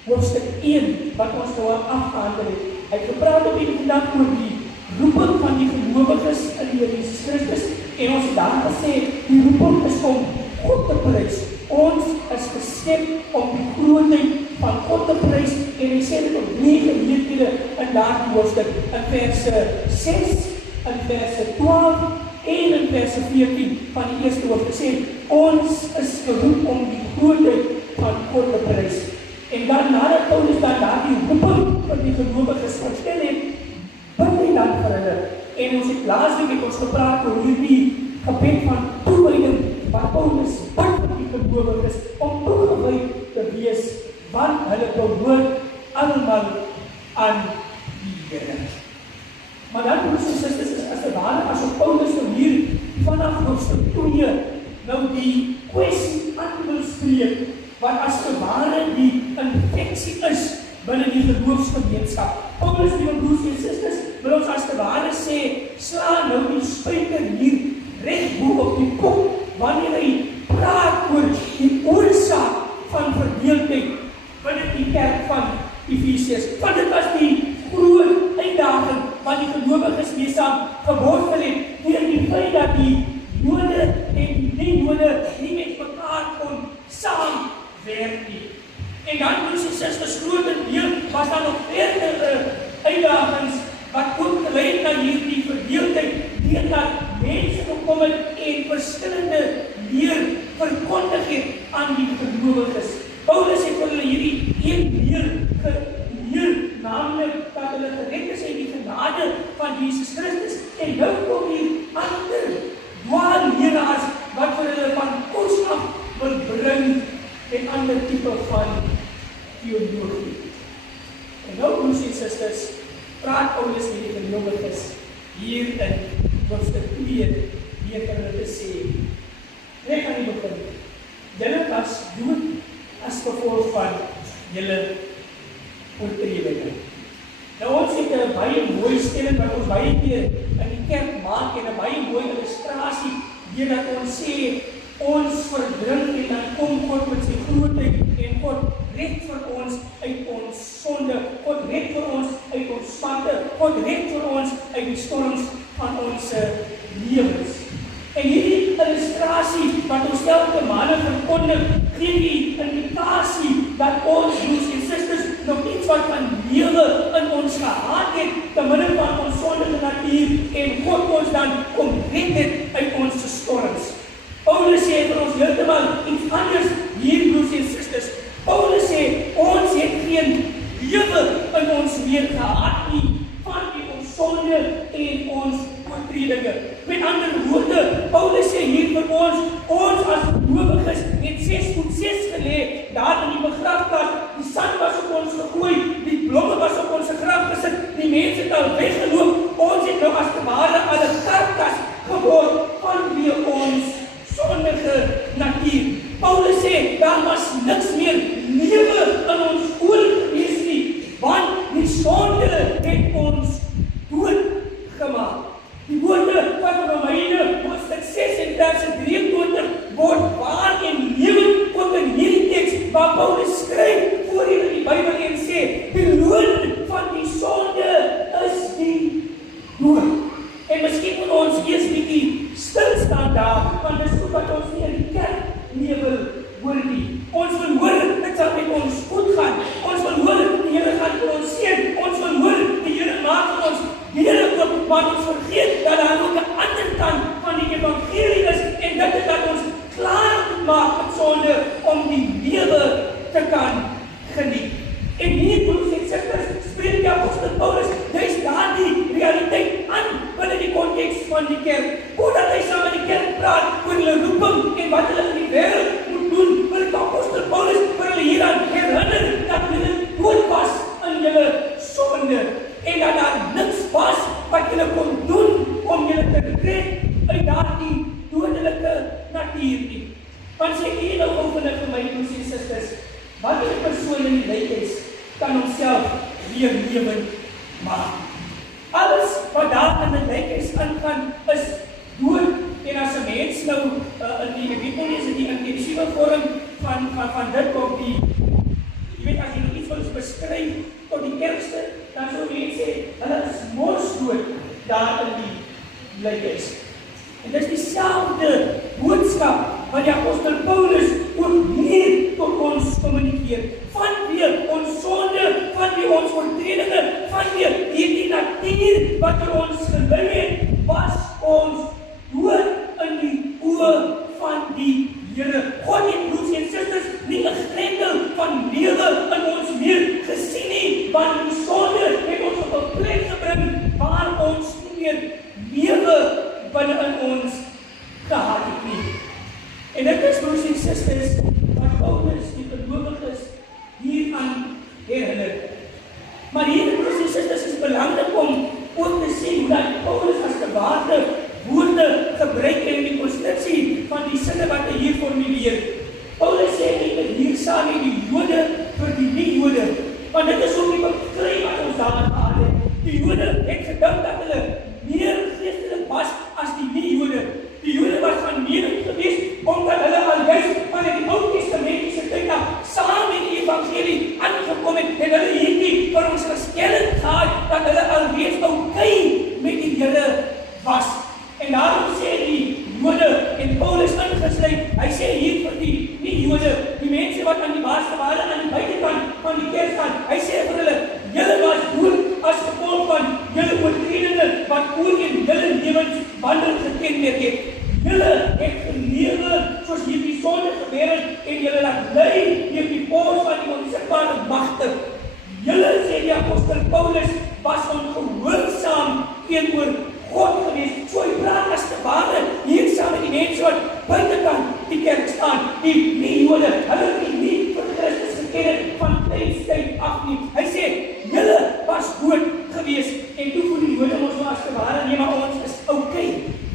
hoofstuk 1 wat ons nou afgehandel het. Hy het gepraat op die vandag oor die roeping van die gelowiges in die Here Jesus Christus en ons het dan gesê die roeping is om God te prys. Ons is geskep om die grootheid van God te prys en hy sê dit op 3 geleenthede in daardie hoofstuk in verse 6, in verse 12 en in verse 14 van die eerste hoofstuk sê ons is geroep om die grootheid van God te prys. En dan nadat Paulus dan daardie roeping van die gelowiges vertel het, bid hy dan vir hulle. En ons het laasweek het ons gepraat oor hierdie gebed van toewyding wat Paulus bid vir die gelowiges om toegewy te wees, want hulle behoort almal aan die Here. Maar dan broers en susters is as 'n ware asof Paulus nou hier vanaf hoofstuk 2 nou die kwessie aan wil spreek wat as 'n ware die infeksie is binne die geloofsgemeenskap. Paulus die broers en susters wil ons as 'n ware sê, slaan nou die spyker hier reg bo op die kop wanneer hy praat oor die oorsaak van verdeeldheid binne die kerk van Efesiërs. Want dit was die groot uitdaging wat die gelowiges mee saam geborstel het deur die feit dat die Jode en die nie-Jode nie met mekaar kon saamwerk nie. En dan broers en susters, grootendeel was daar nog verdere uitdagings wat ook gelei het na hierdie verdeeldheid deurdat mense gekom het en verskillende leer verkondig het aan die gelowiges. Paulus het vir hulle hierdie een leer geleer, naamlik dat hulle gered is uit die genade van Jesus Christus en nou kom hier ander dwaalleraars wat vir hulle van kos af wil bring en ander tipe van teologie. En nou broers en susters, praat Paulus met die gelowiges hier in hoofstuk 2 weer vir hulle te sê. Reg aan die begin. Julle was dood as gevolg van julle oortredinge. Nou ons het 'n baie mooi stelling wat ons baie keer in die kerk maak en 'n baie mooi illustrasie deurdat ons sê ons verdrink en dan kom God met sy grootheid en God red vir ons uit ons sonde, God red vir ons uit ons swatte, God red vir ons uit die storms van ons lewens. En hierdie illustrasie wat ons elke maand verkondig, gee die indikasie dat ons broers en susters nog iets wat van lewe in ons gehad het, te midde van ons sondige natuur en God ons dan kom red het uit ons storms. Paulus sê vir ons heeltemal iets anders hier broers en susters. Paulus sê ons het geen lewe in ons meer gehad nie van die ons sonde en ons oortredinge. Met ander woorde, Paulus sê hier vir ons as gelowiges het 6 gelê daar in die begrafplaas. Die sand was op ons gegooi, die blomme was op ons graf gesit, die mense het al weggeloop. Ons het nou as te ware aan 'n karkas geword vanweë ons sondige natuur. Paulus sê daar was niks meer lewe in ons oor gewees nie, want die sonde het ons dood gemaak. Die woorde van Romeine hoofstuk 6 en vers 23 word waar en lewend ook in hierdie teks waar Paulus skryf voor in die Bybel en sê die loon van die sonde is die dood. En miskien moet ons eers bietjie stil staan daar, want dis ook wat ons nie in die kerk nie wil hoor nie. Ons wil hoor dit sal met ons goed gaan. Ons wil hoor die Here gaan vir ons seën. Ons wil hoor die Here maak vir ons deure oop, maar ons vergeet dat daar ook 'n ander kant van die evangelie is en dit is dat ons klaar maak met sonde om die lewe te kan geniet. En hier broers en susters spreek die apostel Paulus juist daardie realiteit aan binne die konteks van die kerk. Voordat hy saam met die kerk praat oor hulle roeping en wat hulle in die wêreld moet doen, wil die apostel Paulus vir hulle hieraan herinner dat hulle dood was in hulle sonde en dat daar niks was wat hulle kon doen om hulle te red uit daardie dodelike natuur nie. Want sê hier nou openlik vir my broers en susters, watter persoon in die lykhuis kan homself weer lewend maak? Alles wat daar in die lykhuis aangaan is dood. En as 'n mens nou in die intensiewe vorm van dit op die, jy weet as jy iets wil beskryf tot die ergste, dan sou mense sê, hulle is morsdood daar in die blykhuis. En dit is dieselfde boodskap wat die apostel Paulus ook hier tot ons kommunikeer. Vanweë ons sonde, vanweë ons oortredinge, vanweë hierdie natuur wat vir ons gewin het, was ons dood in die oë van die Here. God het broers en susters nie 'n greppel van lewe in ons meer gesien nie, want die sonde het ons op 'n plek gebring waar ons nie meer lewe binne in ons gehad het nie. En dit is broers en susters wat Paulus die gelowiges hieraan herinner. Maar hier broers en susters is belangrik om ook te sien hoe dat Paulus as gewaarde woorde gebruik in die konstruksie van die sinne wat hy hier formuleer. Paulus sê nie dat hier staan nie die Jode vir die nie-Jode, want dit is ook nie bekry wat ons daar gehad het. Die Jode het gedink dat hulle meer geestelik was as die nie-Jode. Die Jode was van mening gewees, omdat hulle al juist van die Ou Testamentiese tyd af saam met die evangelie aangekom het, en hulle hierdie vir ons gestelling gehad, dat hulle alwees okay met die Here was. En daarom sê die Jode en Paulus ingesluit, hy sê hier vir die nie-Jode, die mense wat aan die baasgeware aan die buitekant van die kerk staan, hy sê vir hulle, julle was dood as gevolg van julle oortredinge wat ook in julle lewenswandel gekenmerk het. Julle het gelewe soos hierdie sondige wêreld en julle laat lei deur die forse van die onsigbare magte. Julle, sê die apostel Paulus, was ongehoorsaam teenoor God gewees. So hy praat as te ware hier saam met die mense wat buitekant die kerk staan, die nie-Jode, hulle nie vir Christus geken het van tyd af nie. Hy sê, julle was dood gewees, en toe voel die Jode ons as te ware, nee, maar ons is okay,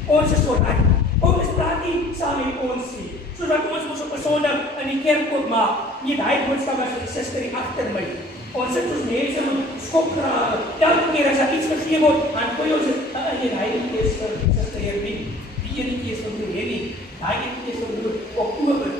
ons is alright. Paulus praat nie saam met ons nie, soos wat ons op 'n Sondag in die kerk ook maak, nie die boodskap as die suster hier agter my. Ons sit ons mense met skopgrave, elke keer as daar iets gegee word, dan gooi ons dit in die heilige gees vir suster Hermine, die enetjie is van broer Henny, daai enetjie is van broer Oktober.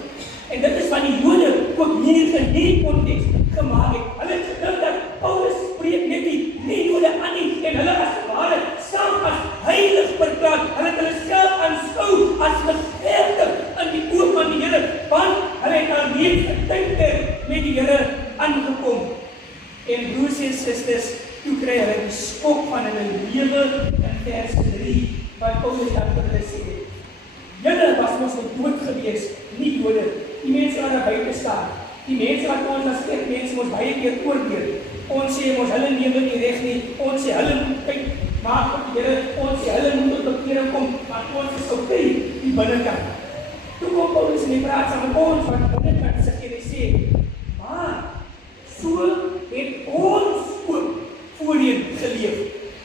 En dit is van die Jode ook hier in hierdie konteks gemaak het. Hulle het gedink dat Paulus spreek net die nie-Jode aan nie, en hulle as ware self as heilig verklaar. Hulle het hulle self aanskou as geregtig in die oë van die Here, want hulle het al reeds 'n tydperk met die Here aangekom. En broers en susters, toe kry hulle die skok van hulle lewe in vers 3, wat Paulus dan vir hulle sê. Julle was ons dood gewees, nie Jode, die mense wat daar buite staan, die mense wat ons as kerkmense ons baie keer oordeel. Ons sê ons hulle lewe nie reg nie, ons sê hulle moet kyk, maak vir die Here, ons sê hulle moet tot bekering kom, maar ons is okay, die binnekant. Toe kom Paulus en hy praat saam met ons wat binnekant sit en hy sê, maar so het ons ook voorheen geleef.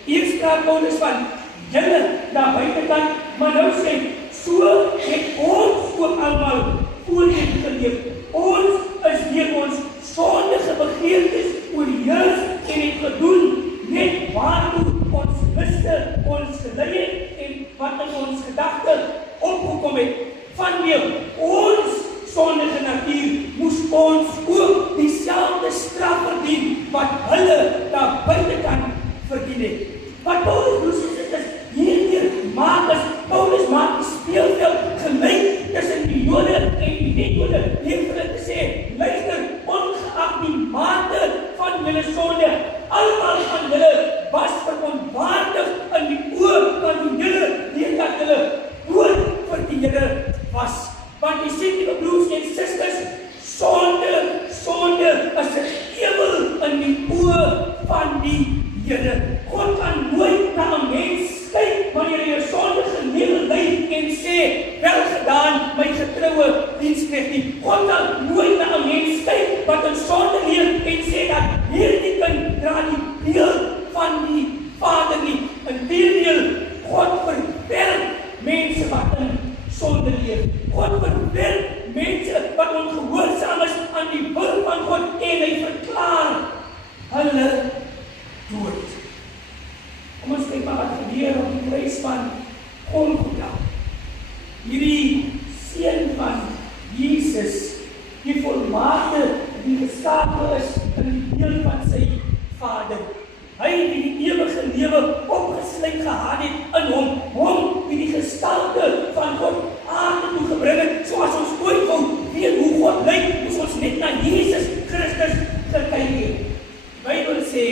Eers praat Paulus van julle daar buitekant, maar nou sê, so het ons ook almal voorheen geleef. Ons is deur ons sondige begeertes oorheers en het gedoen net waartoe ons liste ons gelei het en wat in ons gedagte opgekom het. Vanweë ons sondige natuur moes ons ook dieselfde straf verdien wat hulle daar buitekant verdien het. Wat Paulus is hierdeur maak is, Paulus maak die speelveld gelyk tussen die Jode en die nie-Jode. Hier vir hulle te sê, luister, ongeag die mate van julle sonde, almal van julle was verontwaardig in die oë van die Here, deurdat hulle dood vir die Here was. Want jy sien die broers en susters, sonde is 'n ewel in die oë van die Here. God kan nooit na 'n mens kyk wanneer hy 'n sondige lewe lei en sê, wel gedaan, my getroue diensknegt nie. God kan nooit na 'n mens kyk wat in sonde leef en sê dat hierdie kind dra die beeld van die Vader nie. Inteendeel, God verwerp mense wat in sonde leef. God verwerp mense wat ongehoorsaam is aan die wil van God en hy verklaar hulle dood. Kom ons kyk maar wat gebeur op die kruis van Golgotha. Hierdie seun van Jesus, die volmaakte, die geskape is in die beeld Vader. Hy wie die ewige lewe opgesluit gehad het in hom wie die gestalte van God aarde toe gebring het, soos ons ooit wou weet hoe God lyk, moes ons net na Jesus Christus gekyk het. Die Bybel sê,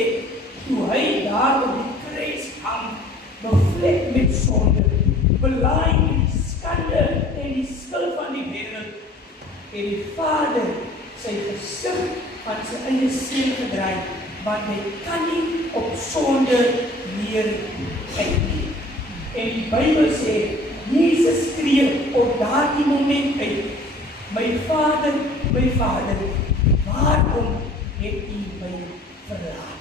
toe hy daar op die kruis hang, bevlek met sonde, belaai met die skande en die skuld van die wêreld, en die Vader sy gesig aan sy eie seun gedraai, want hy kan nie op sonde meer kyk nie. En die Bybel sê, Jesus skree op daardie moment uit, my Vader, waarom het u my verlaat?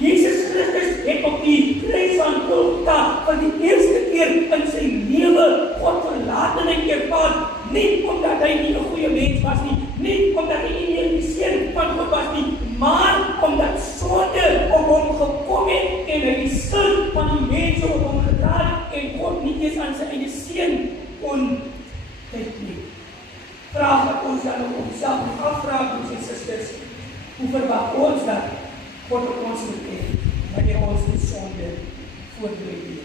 Jesus Christus het op die kruis van Golgotha vir die eerste keer in sy lewe God verlatenheid ervaar, nie omdat hy nie 'n goeie mens was nie, nie omdat hy nie die seun van God was nie, maar omdat sonde op hom gekom het en hy die skuld van die mense op hom gedra het en God nie eens aan sy eie seun kon kyk nie. Vraag wat ons dan op onsself afvra, broers en susters, hoe verwag ons dat God op ons moet kyk wanneer ons in sonde voortbly leef?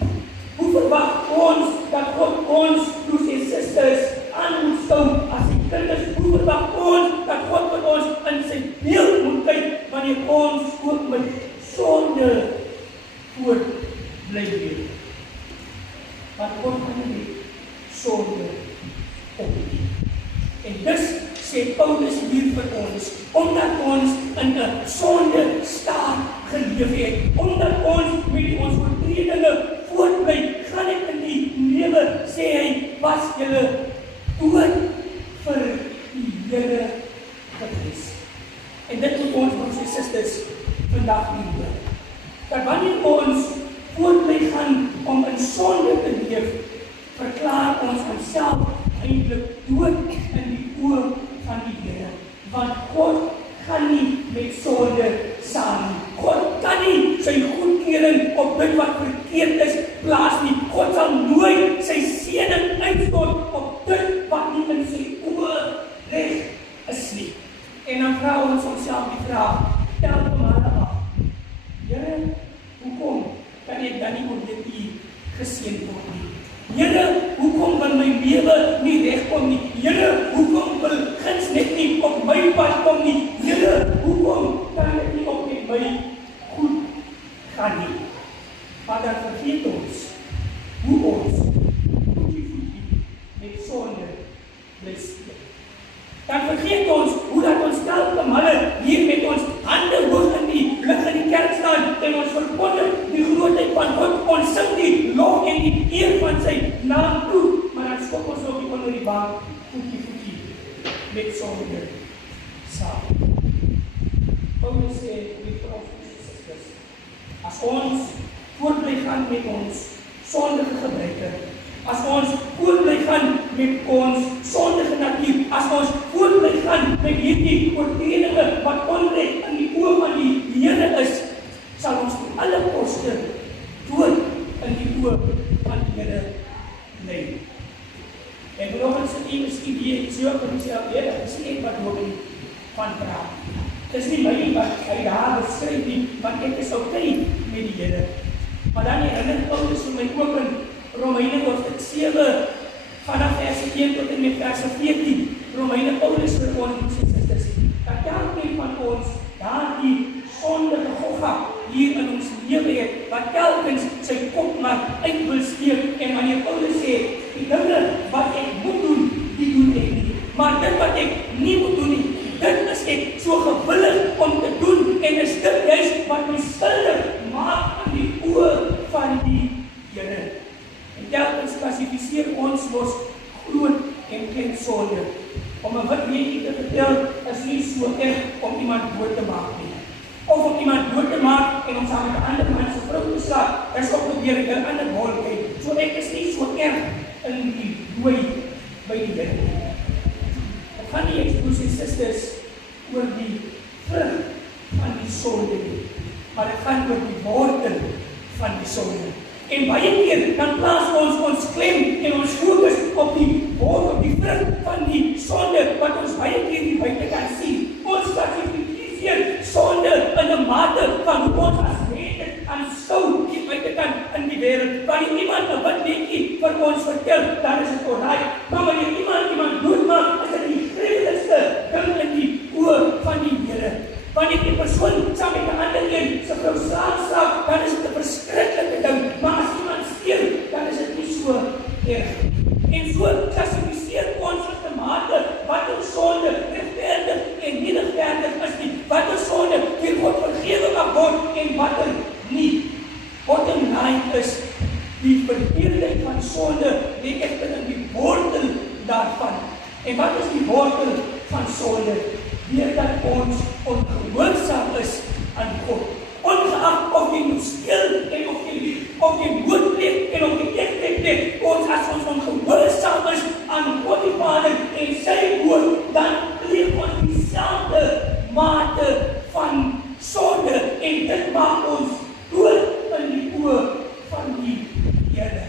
Hoe verwag ons dat God ons, broers en susters, aan moet stou as sy kinders? Hoe verwag ons dat God vir ons in sy beeld moet kyk wanneer ons ook met sonde voortbly leef? Want God kan nie sonde opneem. En dus sê Paulus hier vir ons, omdat ons in 'n sonde staat geleef het, omdat ons met ons oortredinge voortbly, gaan dit in die lewe, sê hy, was julle dood vir die Here gewees. En dit moet ons, broers en susters, vandag leer. Dat wanneer ons voortbly gaan om in sonde te leef, verklaar ons onsself eintlik dood in die oë van die Here. Want God gaan nie met sonde saam nie. God kan nie sy goedkeuring op dit wat verkeerd is plaas nie. God sal nooit sy seëning uitstort op dit wat nie in sy oë reg is nie. En dan vra ons onsself die vraag, telkens af, Here, hoekom kan ek dan nie op dit geseën word nie? Here, hoekom wil my lewe nie regkom nie? Here, hoekom wil guns net nie op my pad kom nie? Here, hoekom kan ek nie op met my goed gaan nie? Maar dan vergeet ons hoe ons voetie met sonde bly speel. Dan vergeet ons hoe dat ons telkens hier met ons hande hoog in die lig in die kerk staan en ons verkondig die grootheid van God, ons sing die lof en die eer van sy naam toe, maar dan skop ons ook die onder die bank, voetie met sonde saam. Paulus sê, lieve ons susters, as ons voortbly gaan met ons sondige gebruike, as ons voortbly gaan met ons sondige natuur, as ons voortbly gaan met hierdie oortredinge wat onreg in die oë van die Here is, sal ons met alle koste dood in die oë van die Here bly. En vanoggend sit jy miskien hier, jy sê ook vir myself, Here, dis nie ek wat ook nie van praat. Dis nie my wat hy daar beskryf nie, want ek is okay met die Here. Maar dan herinner Paulus vir my ook in Romeine hoofstuk 7, vanaf vers 1 tot en met vers 14, Romeine Paulus vir ons susters, dat elkeen van ons daardie sondige gogga hier in ons lewe het, wat telkens sy kop maar uit wil steek, en wanneer Paulus sê, die dinge wat ek moet doen, die doen ek nie, maar dit wat ek nie moet doen nie, dit is ek so gewillig om te doen, en is dit juist wat my skuldig maak aan die oë van die Here. En telkens klassifiseer ons mos groot en klein sonde. Om 'n wit weetjie te vertel is nie so erg om iemand dood te maak nie. Of om iemand dood te maak en om saam met 'n ander man se vrou te slaap, is ook probeer ek 'n ander moontlikheid. So ek is nie so erg in die dooi by die Here. Ek gaan nie eens, broers en susters, oor die vrug van die sonde nie, maar ek gaan oor die wortel van die sonde. En baie keer dan plaas ons klem en ons fokus op die wortel, op die vrug van die sonde, wat ons baie keer nie buite kan sien. Ons klassifiseer sonde in 'n mate van hoe ons die wêreld, wanneer iemand 'n wit netjie vir ons vertel, dan is dit alright. Maar wanneer iemand doodmaak, is dit die vredelikste ding in die oë van die Here. Wanneer die persoon saam met 'n ander een se vrou slaap, dan is dit 'n verskriklike ding. Maar as iemand steel, dan is dit nie so erg. En so klassifiseer ons systemate wat ons sonde regverdig en nie regverdig is nie. Wat ons sonde deur God vergewe kan word en wat nie. Bottom line is, die verkeerdheid van sonde lê egter in die wortel daarvan. En wat is die wortel van sonde? Deurdat ons ongehoorsaam is aan God. Ongeag of jy moet steel en of jy moord pleeg en of jy eegtyd pleeg, as ons ongehoorsaam is aan God die Vader en sy woord, dan pleeg ons dieselfde mate van sonde en dit maak ons dood in die oë van die Here.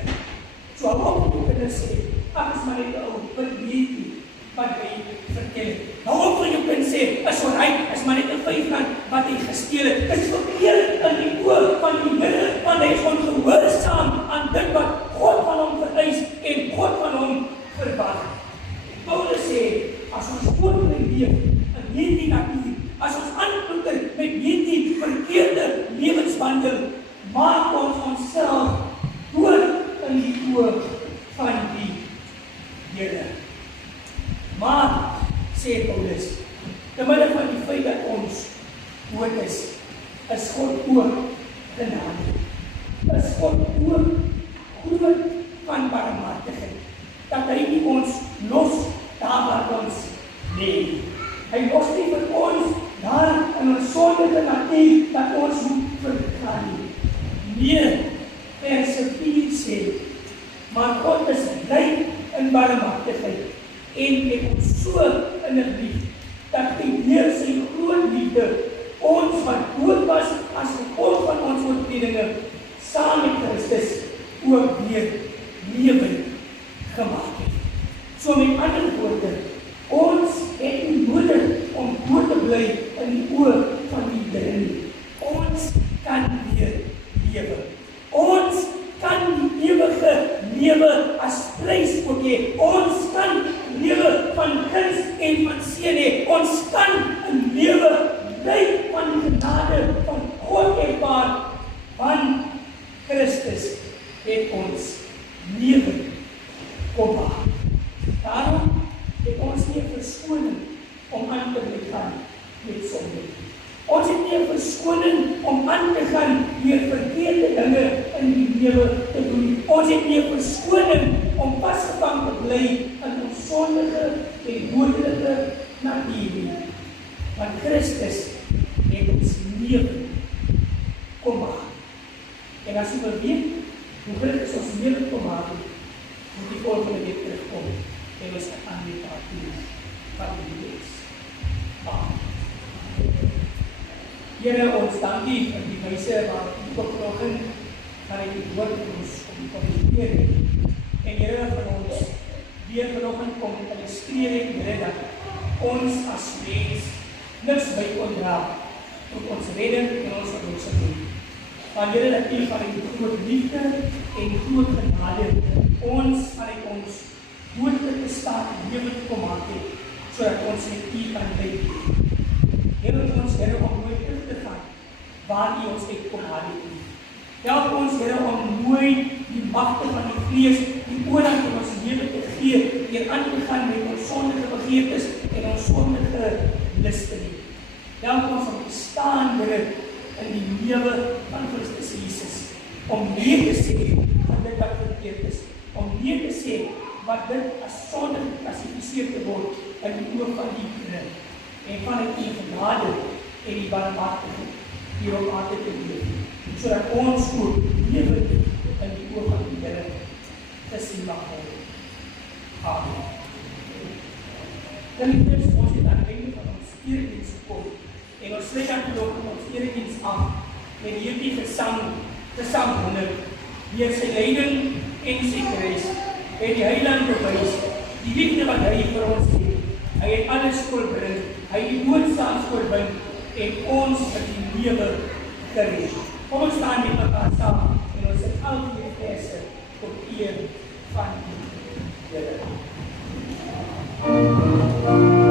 So ook jy kan sê, is maar net 'n ou bediening wat hy vertel. Nou ook jy kan sê, is alright, is maar net 'n R5 wat hy gesteel het. Dit is verkeerd in die oë van die Here, want hy is ongehoorsaam aan dit wat God van hom vereis en God van hom verwag. Paulus sê, as ons God wil leef in hierdie natuur, as ons aankloter met hierdie verkeerde lewenswandel, maak ons onsself dood in die oë van die Here. Maar, sê Paulus, te midde van die feit dat ons dood is God ook genade. Is God ook groot van barmhartigheid, dat hy nie ons los daar waar ons lê. Hy los nie vir ons daar in ons sondige natuur dat ons moet vergaan nie. Nee, vers 4 sê, maar God is ryk in barmhartigheid en het ons so innerlief dat hy deur sy groot liefde ons wat dood was as gevolg van ons oortredinge saam met Christus ook weer lewend gemaak het. So met ander woorde, ons het nie nodig om dood te bly in die oë van die Here nie. Ons kan weer lewe. Ons kan die ewige lewe as prys ook hê. Ons kan lewe van guns en van seën hê. Ons kan 'n lewe lei van die genade van God ervaar, want Christus het ons lewe kom maak. Daarom het ons nie 'n verskoning om aan te gaan met sonde. Ons het nie 'n verskoning om aan te gaan deur verkeerde dinge in die lewe te doen. Ons het nie 'n verskoning om vasgevang te bly in ons sondige en dodelike natuur. Want Christus het ons lewe kom maak. En as jy wil weet hoe Christus ons lewe kom maak, moet die volgende week terugkom en ons aan die parties van die wees. Here, ons dankie vir die wyse waar die vanoggend van die woord ons kom leer het. En Here, vir ons weer vanoggend kom illustreer het, Here, dat ons as mens niks by kon dra tot ons redding en ons verlossing nie. Maar Here, dat U van die groot liefde en groot genade ons vanuit ons doodlike staat lewend kom maak het, sodat ons met U kan leef. Help ons, Here, om nooit terug te gaan waar U ons het kom haal het. Help ons, Here, om nooit die magte van die vlees, die oordrag in ons lewe te gee, deur aan te gaan met ons sondige begeertes en ons sondige liste nie. Help ons om te staan, Here, in die lewe van Christus Jesus, om nee te sê van dit wat verkeerd is, om nee te sê wat dit as sonde geklassifiseer te word in die oog van die Here, en vanuit U genade en die barmhartigheid hier op aarde te leef, sodat ons ook lewend in die oog van die Here gesien mag word. Amen. Geliefdes, ons het aan die einde van ons erediens gekom, en ons sluit aan geloof in ons erediens af met hierdie gesang 100. Deur sy lyding en sy kruis het die Heiland bewys die liefde wat hy vir ons het. Hy het alles volbring, hy het die noodsaaks oorwin en ons met die lewe gered. Kom ons staan met mekaar saam en ons sing al die verse tot eer van die Here. My God.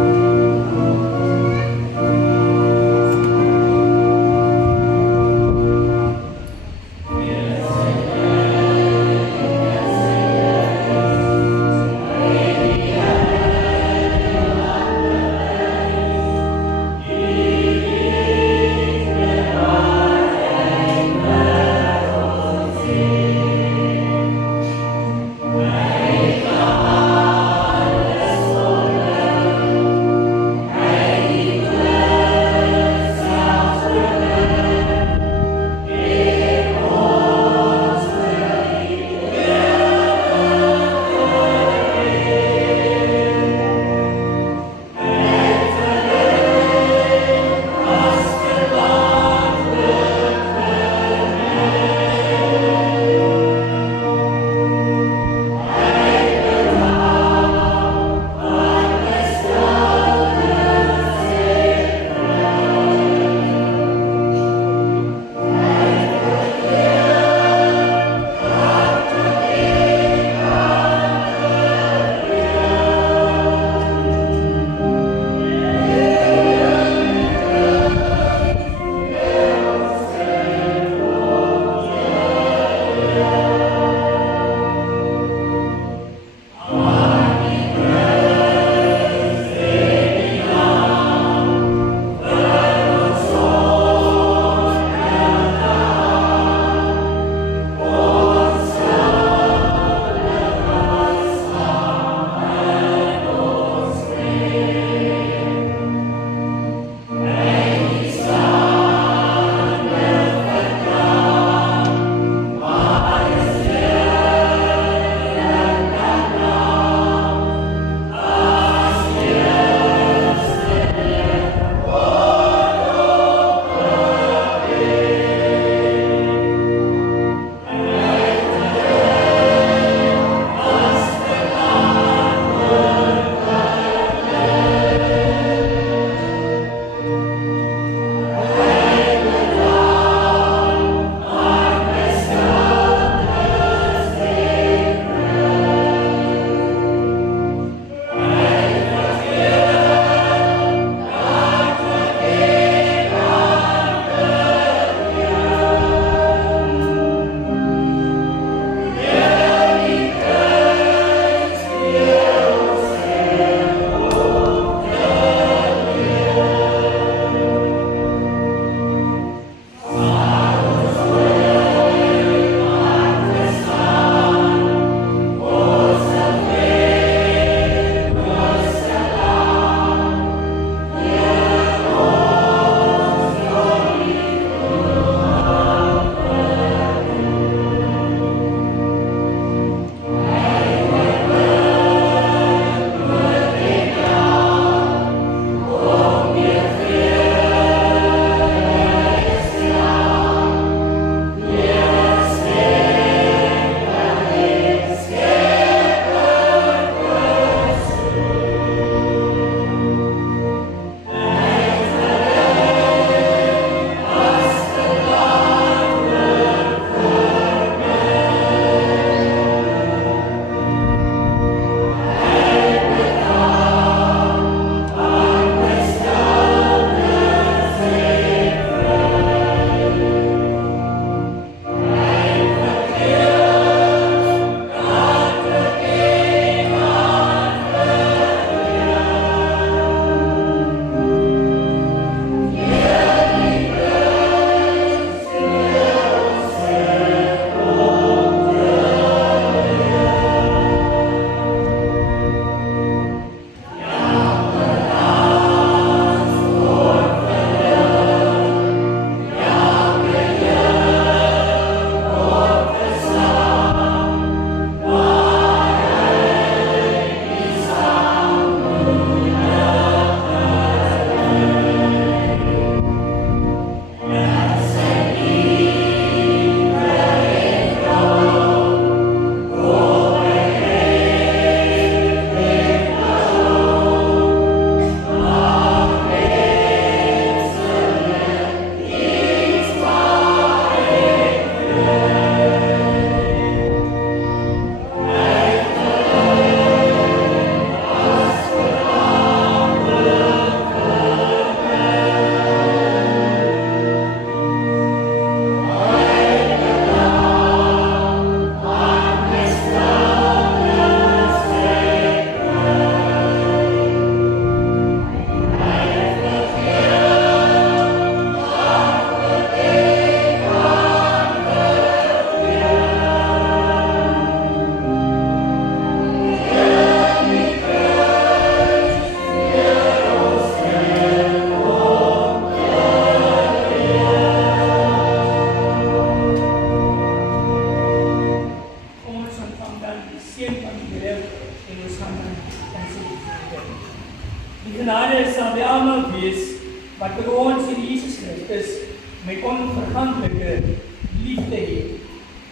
met onvergankelijke liefde hê.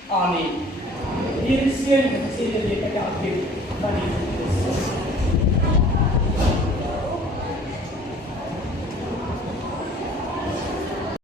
Amen. Hier is seën en gesegde week aan elkeen van u.